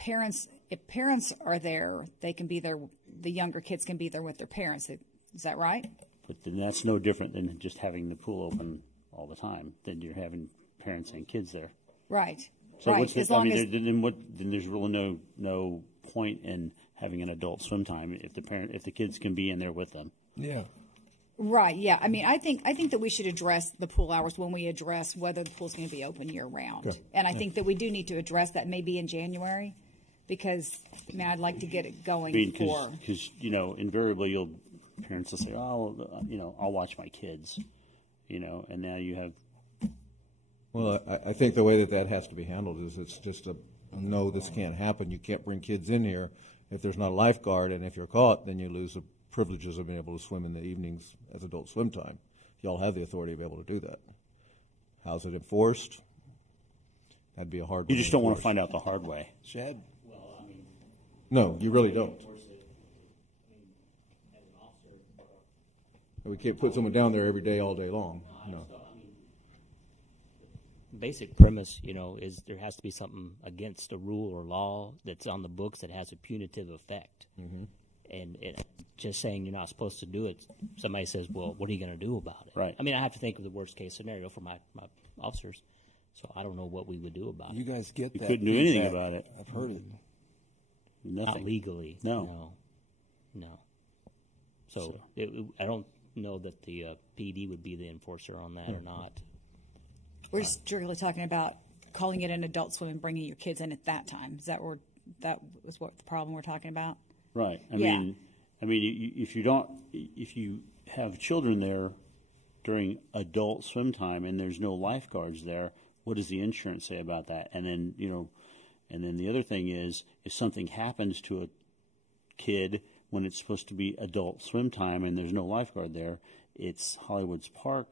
if parents are there, they can be there. The younger kids can be there with their parents. Is that right? But then that's no different than just having the pool open all the time. Then you're having parents and kids there. Right. So right. what's the, as long I mean, as then there's really no point in having an adult swim time if the kids can be in there with them. Yeah. right. Yeah. I mean, I think that we should address the pool hours when we address whether the pool's going to be open year round. Okay. And I think that we do need to address that maybe in January, because I mean I'd like to get it going because invariably parents will say, oh, I'll watch my kids, and now you have. Well, I think the way that has to be handled is it's just no, this can't happen. You can't bring kids in here if there's not a lifeguard, and if you're caught, then you lose the privileges of being able to swim in the evenings as adult swim time. Y'all have the authority to be able to do that. How's it enforced? That'd be a hard one. You just don't want to find out the hard way. Shad? No, you really don't. We can't put someone down there every day, all day long. No. Basic premise, is there has to be something against a rule or law that's on the books that has a punitive effect. Mm-hmm. And just saying you're not supposed to do it, somebody says, well, what are you going to do about it? Right. I mean, I have to think of the worst case scenario for my officers, so I don't know what we would do about it. You guys get that? You couldn't do anything about it. I've heard it. Nothing. Not legally. No. So I don't know that the PD would be the enforcer on that or not. We're strictly talking about calling it an adult swim and bringing your kids in at that time. Is that what the problem we're talking about? Right. I mean, if you have children there during adult swim time and there's no lifeguards there, what does the insurance say about that? And then the other thing is, if something happens to a kid when it's supposed to be adult swim time and there's no lifeguard there, it's Hollywood Park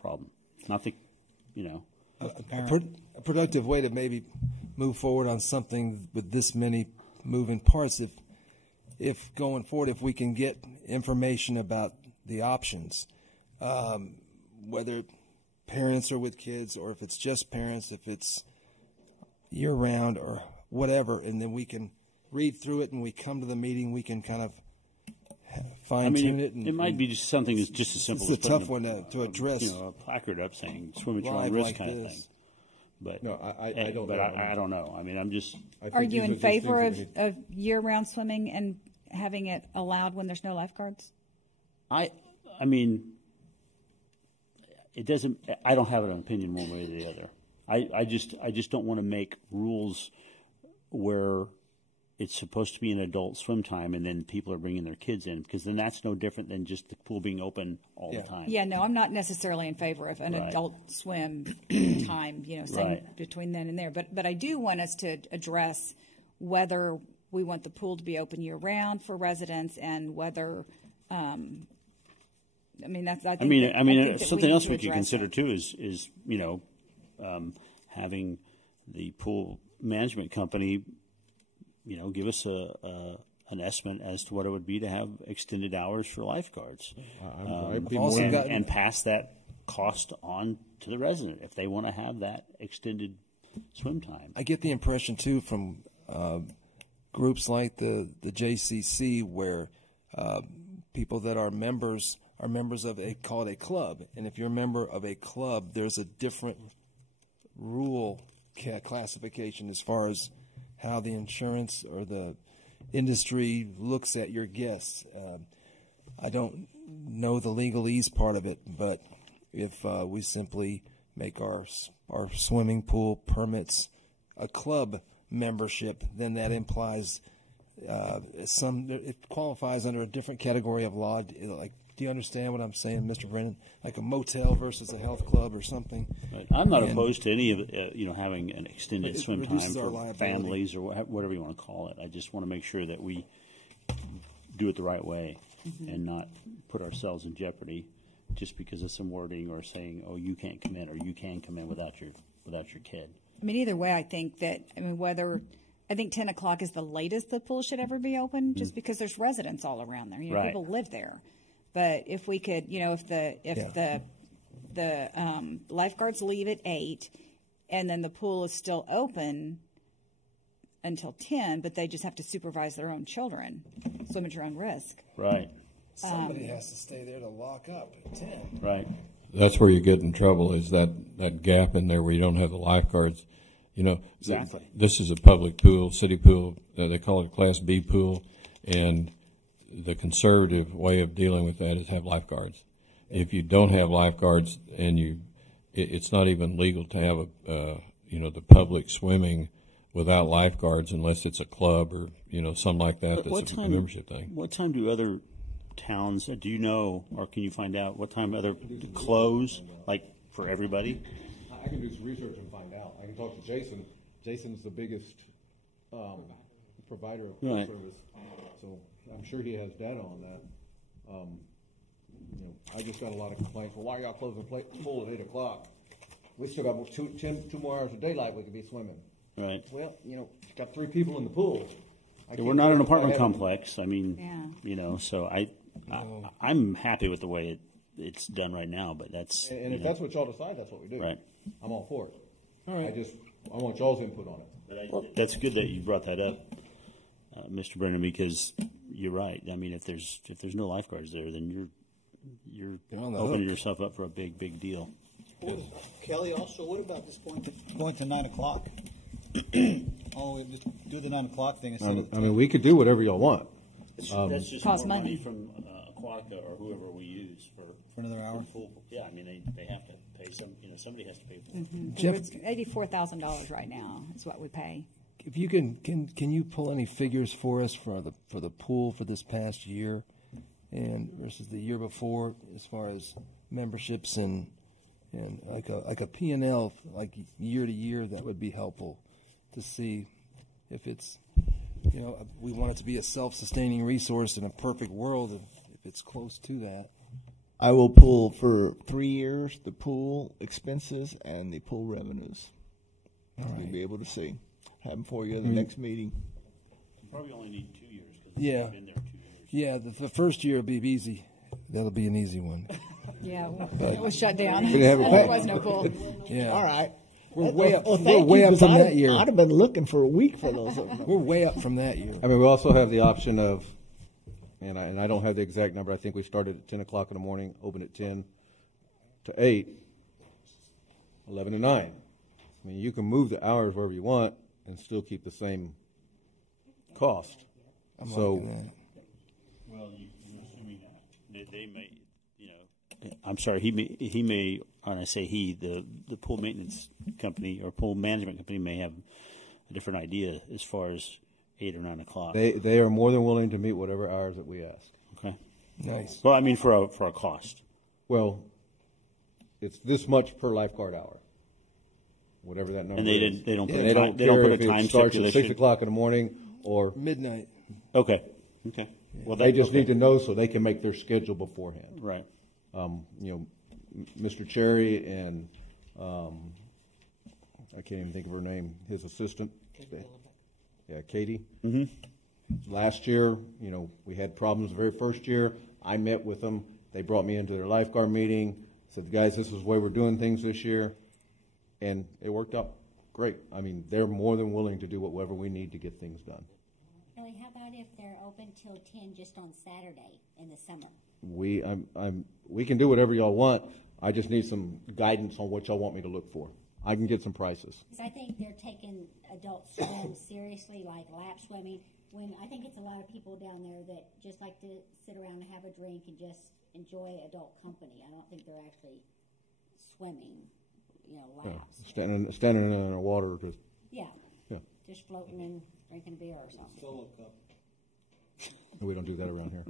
problem. Not the, a productive way to maybe move forward on something with this many moving parts. If going forward, if we can get information about the options, whether parents are with kids or if it's just parents, if it's year round or whatever, and then we can read through it and we come to the meeting, we can kind of fine tune it. It might be just something that's just as simple. It's a tough one to address. A placard up saying "swim at your own risk" like kind this. of thing. But no, I don't. But I don't know. I mean, I'm just. Are you in favor of year-round swimming and having it allowed when there's no lifeguards? I mean, it doesn't. I don't have an opinion one way or the other. I just don't want to make rules where it's supposed to be an adult swim time and then people are bringing their kids in, because then that's no different than just the pool being open all the time. Yeah, no, I'm not necessarily in favor of an adult swim time, saying between then and there. But I do want us to address whether we want the pool to be open year-round for residents and whether something else we could consider too is having the pool management company, give us an estimate as to what it would be to have extended hours for lifeguards, and pass that cost on to the resident if they want to have that extended swim time. I get the impression too from groups like the JCC where people that are members of call it a club, and if you're a member of a club, there's a different rule classification as far as how the insurance or the industry looks at your guests. I don't know the legalese part of it, but if we simply make our swimming pool permits a club membership, then that implies it qualifies under a different category of law. Like, do you understand what I'm saying, Mr. Brennan? Like a motel versus a health club or something. Right. I'm not opposed to any of having an extended swim time for families or whatever you want to call it. I just want to make sure that we do it the right way and not put ourselves in jeopardy just because of some wording or saying, "Oh, you can't come in," or "You can come in without your kid." I mean, either way, I think 10 o'clock is the latest the pool should ever be open, just because there's residents all around there. People live there. But if we could, if the lifeguards leave at 8, and then the pool is still open until 10, but they just have to supervise their own children, swim at your own risk. Right. Somebody has to stay there to lock up at 10. Right. That's where you get in trouble, is that gap in there where you don't have the lifeguards. Exactly. This is a public pool, city pool. They call it a Class B pool, and the conservative way of dealing with that is have lifeguards. If you don't have lifeguards, and it's not even legal to have the public swimming without lifeguards unless it's a club or, something like that. That's a membership thing. What time do other towns, do you know, or can you find out what time other close, like for everybody? I can do some research and find out. I can talk to Jason. Jason's the biggest provider of pool service, so I'm sure he has data on that. I just got a lot of complaints. Well, why are y'all closing the pool at 8 o'clock? We still got two more hours of daylight we could be swimming. Right. Well, got 3 people in the pool. We're not an apartment complex. I mean, so I'm happy with the way it's done right now. But that's and if that's what y'all decide, that's what we do. Right. I'm all for it. All right. I want y'all's input on it. Well, that's good that you brought that up, Mr. Brennan, because you're right. I mean, if there's no lifeguards there, then you're opening yourself up for a big deal. Kelly, also, what about this going to 9 o'clock? Oh, just do the 9 o'clock thing. We could do whatever y'all want. That's just cost more money from Aquatica or whoever we use for another hour. Yeah, I mean they have to pay somebody has to pay for it. Mm-hmm. Jeff, It's $84,000 right now is what we pay. if you can you pull any figures for us for the pool for this past year and versus the year before as far as memberships and like a P&L like year to year? That would be helpful to see if it's we want it to be a self-sustaining resource in a perfect world if it's close to that. I will pull for 3 years the pool expenses and the pool revenues. All right. You'll be able to see. Have them for you in the next meeting. You probably only need 2 years because Yeah. been there 2 years. Yeah, the first year will be easy. That'll be an easy one. Yeah, it was shut down. We didn't have it There back. was no pool. Yeah. All right. We're way up. Well, We're thank way you, up 'cause from I'd- that year. I'd have been looking for a week for those. We're way up from that year. We also have the option of, and I don't have the exact number. I think we started at 10 o'clock in the morning, opened at 10 to 8, 11 to 9. I mean, you can move the hours wherever you want and still keep the same cost. I'm So, liking Well, you're assuming that they may, I'm sorry, he may, and I say he, the pool maintenance company or pool management company may have a different idea as far as 8 or 9 o'clock. they are more than willing to meet whatever hours that we ask. Okay. Nice. Well, I mean, for a cost. Well, it's this much per lifeguard hour, whatever that number And they is. didn't- they don't put And a they time- don't they don't care put a if it time starts at 6 stipulation. o'clock in the morning or midnight. Okay. Well, they just need to know so they can make their schedule beforehand. Right. Mr. Cherry and I can't even think of her name. His assistant, Katie. Mm-hmm. Last year, we had problems the very first year. I met with them. They brought me into their lifeguard meeting. Said, guys, this is the way we're doing things this year, and it worked out great. I mean, they're more than willing to do whatever we need to get things done. Kelly, how about if they're open till 10 just on Saturday in the summer? We can do whatever y'all want. I just need some guidance on what y'all want me to look for. I can get some prices. Because I think they're taking adult swim seriously, like lap swimming, when I think it's a lot of people down there that just like to sit around and have a drink and just enjoy adult company. I don't think they're actually swimming, laps. Standing in the water. Yeah. Just floating and drinking beer or something. Solo cup. We don't do that around here.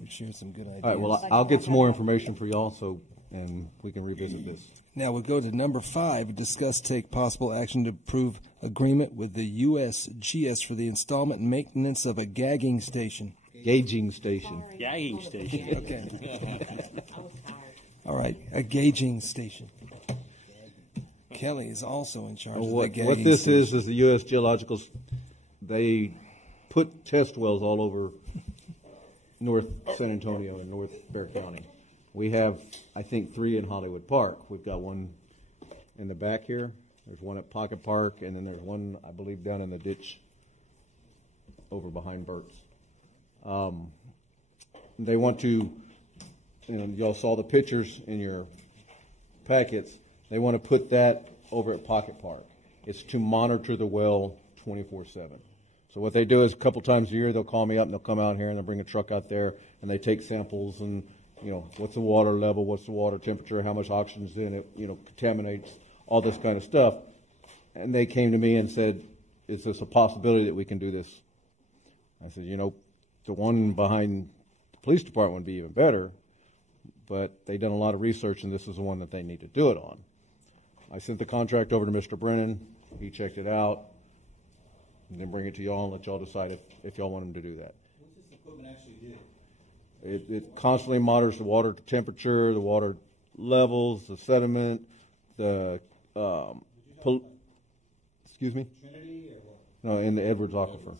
We shared some good ideas. All right, well, I'll get some more information for y'all, and we can revisit this. Now we go to number 5, discuss take possible action to approve agreement with the USGS for the installment and maintenance of a gagging station. Gauging station. Gagging station. Okay. All right, a gauging station. Kelly is also in charge of the gagging What this station. is the U.S. Geological, they put test wells all over North San Antonio and North Bexar County. We have, I think, 3 in Hollywood Park. We've got one in the back here. There's one at Pocket Park, and then there's one, I believe, down in the ditch over behind Burt's. They want to, y'all saw the pictures in your packets. They want to put that over at Pocket Park. It's to monitor the well 24/7. So what they do is a couple times a year they'll call me up and they'll come out here and they'll bring a truck out there and they take samples and what's the water level, what's the water temperature, how much oxygen's in it, contaminates, all this kind of stuff. And they came to me and said, is this a possibility that we can do this? I said, the one behind the police department would be even better, but they've done a lot of research, and this is the one that they need to do it on. I sent the contract over to Mr. Brennan. He checked it out, and then bring it to y'all and let y'all decide if y'all want him to do that. What's this equipment actually do? It constantly monitors the water temperature, the water levels, the sediment, the excuse me? Trinity or what? No, in the Edwards Aquifer.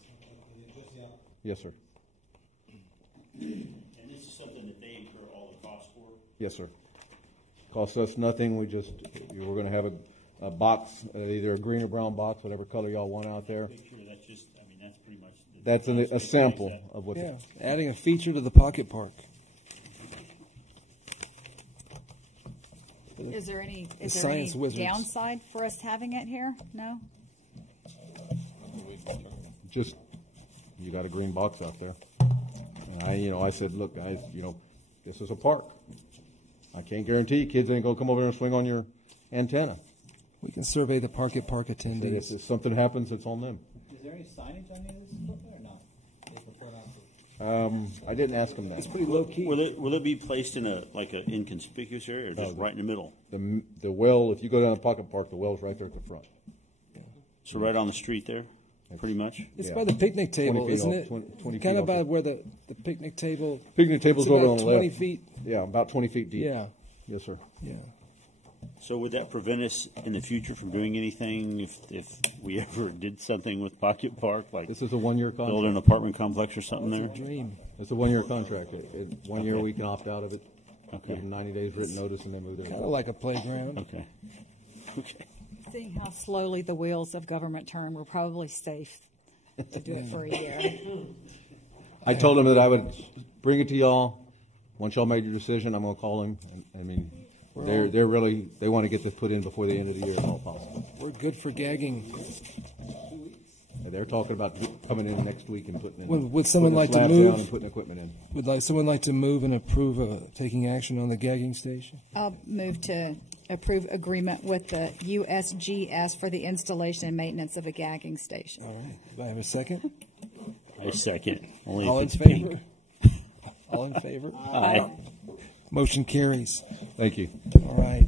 Yes, sir. And this is something that they incur all the costs for? Yes, sir. Costs us nothing. We're going to have a box, either a green or brown box, whatever color y'all want out there. Picture, that's just, that's pretty much. That's a sample of what. Yeah, adding a feature to the Pocket Park. Is there any science wizards. downside for us having it here? No? Just, you got a green box out there. And I said, look, guys, this is a park. I can't guarantee kids ain't going to come over there and swing on your antenna. We can survey the Pocket Park attendees. If something happens, it's on them. Is there any signage on any of this equipment or not? They prefer not to. I didn't ask them that. It's pretty low key. Will it be placed in an inconspicuous area or just right in the middle? The well, if you go down to Pocket Park, the well's right there at the front. So right on the street there, pretty much? It's by the picnic table, isn't it? 20 kind of feet by off. where the picnic table. Picnic table's it's over about on the 20 left. feet. Yeah, about 20 feet deep. Yeah. Yes, sir. Yeah. So would that prevent us in the future from doing anything if we ever did something with Pocket Park, like this is a 1-year contract. Build an apartment complex or something there? Dream. It's a 1-year contract. 1 year we can opt out of it. Okay. Give them 90 days written notice and then move there. Kind of like a playground. Okay. Okay. Seeing how slowly the wheels of government turn, we're probably safe to do it for a year. I told him that I would bring it to y'all. Once y'all made your decision, I'm going to call him. They want to get this put in before the end of the year if all possible. We're good for gagging. They're talking about coming in next week and putting in. Would someone like to slabs move? down and putting equipment in. Would someone like to move and approve taking action on the gagging station? I'll move to approve agreement with the USGS for the installation and maintenance of a gagging station. All right. Do I have a second? I second. Only All if in it's favor? pink. All in favor? Aye. Motion carries. Thank you. All right.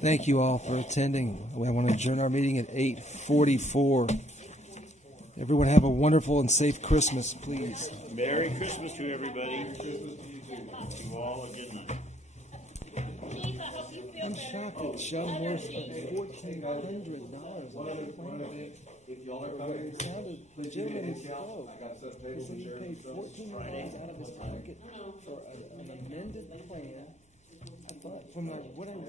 Thank you all for attending. I want to adjourn our meeting at 8:44. Everyone have a wonderful and safe Christmas, please. Merry Christmas to everybody. You all a good night. I'm shocked that Shell Moore spent $1,400. If y'all are coming, it sounded legitimate and slow. He said he paid $14 out of his pocket for an amended plan. I thought, from what I read,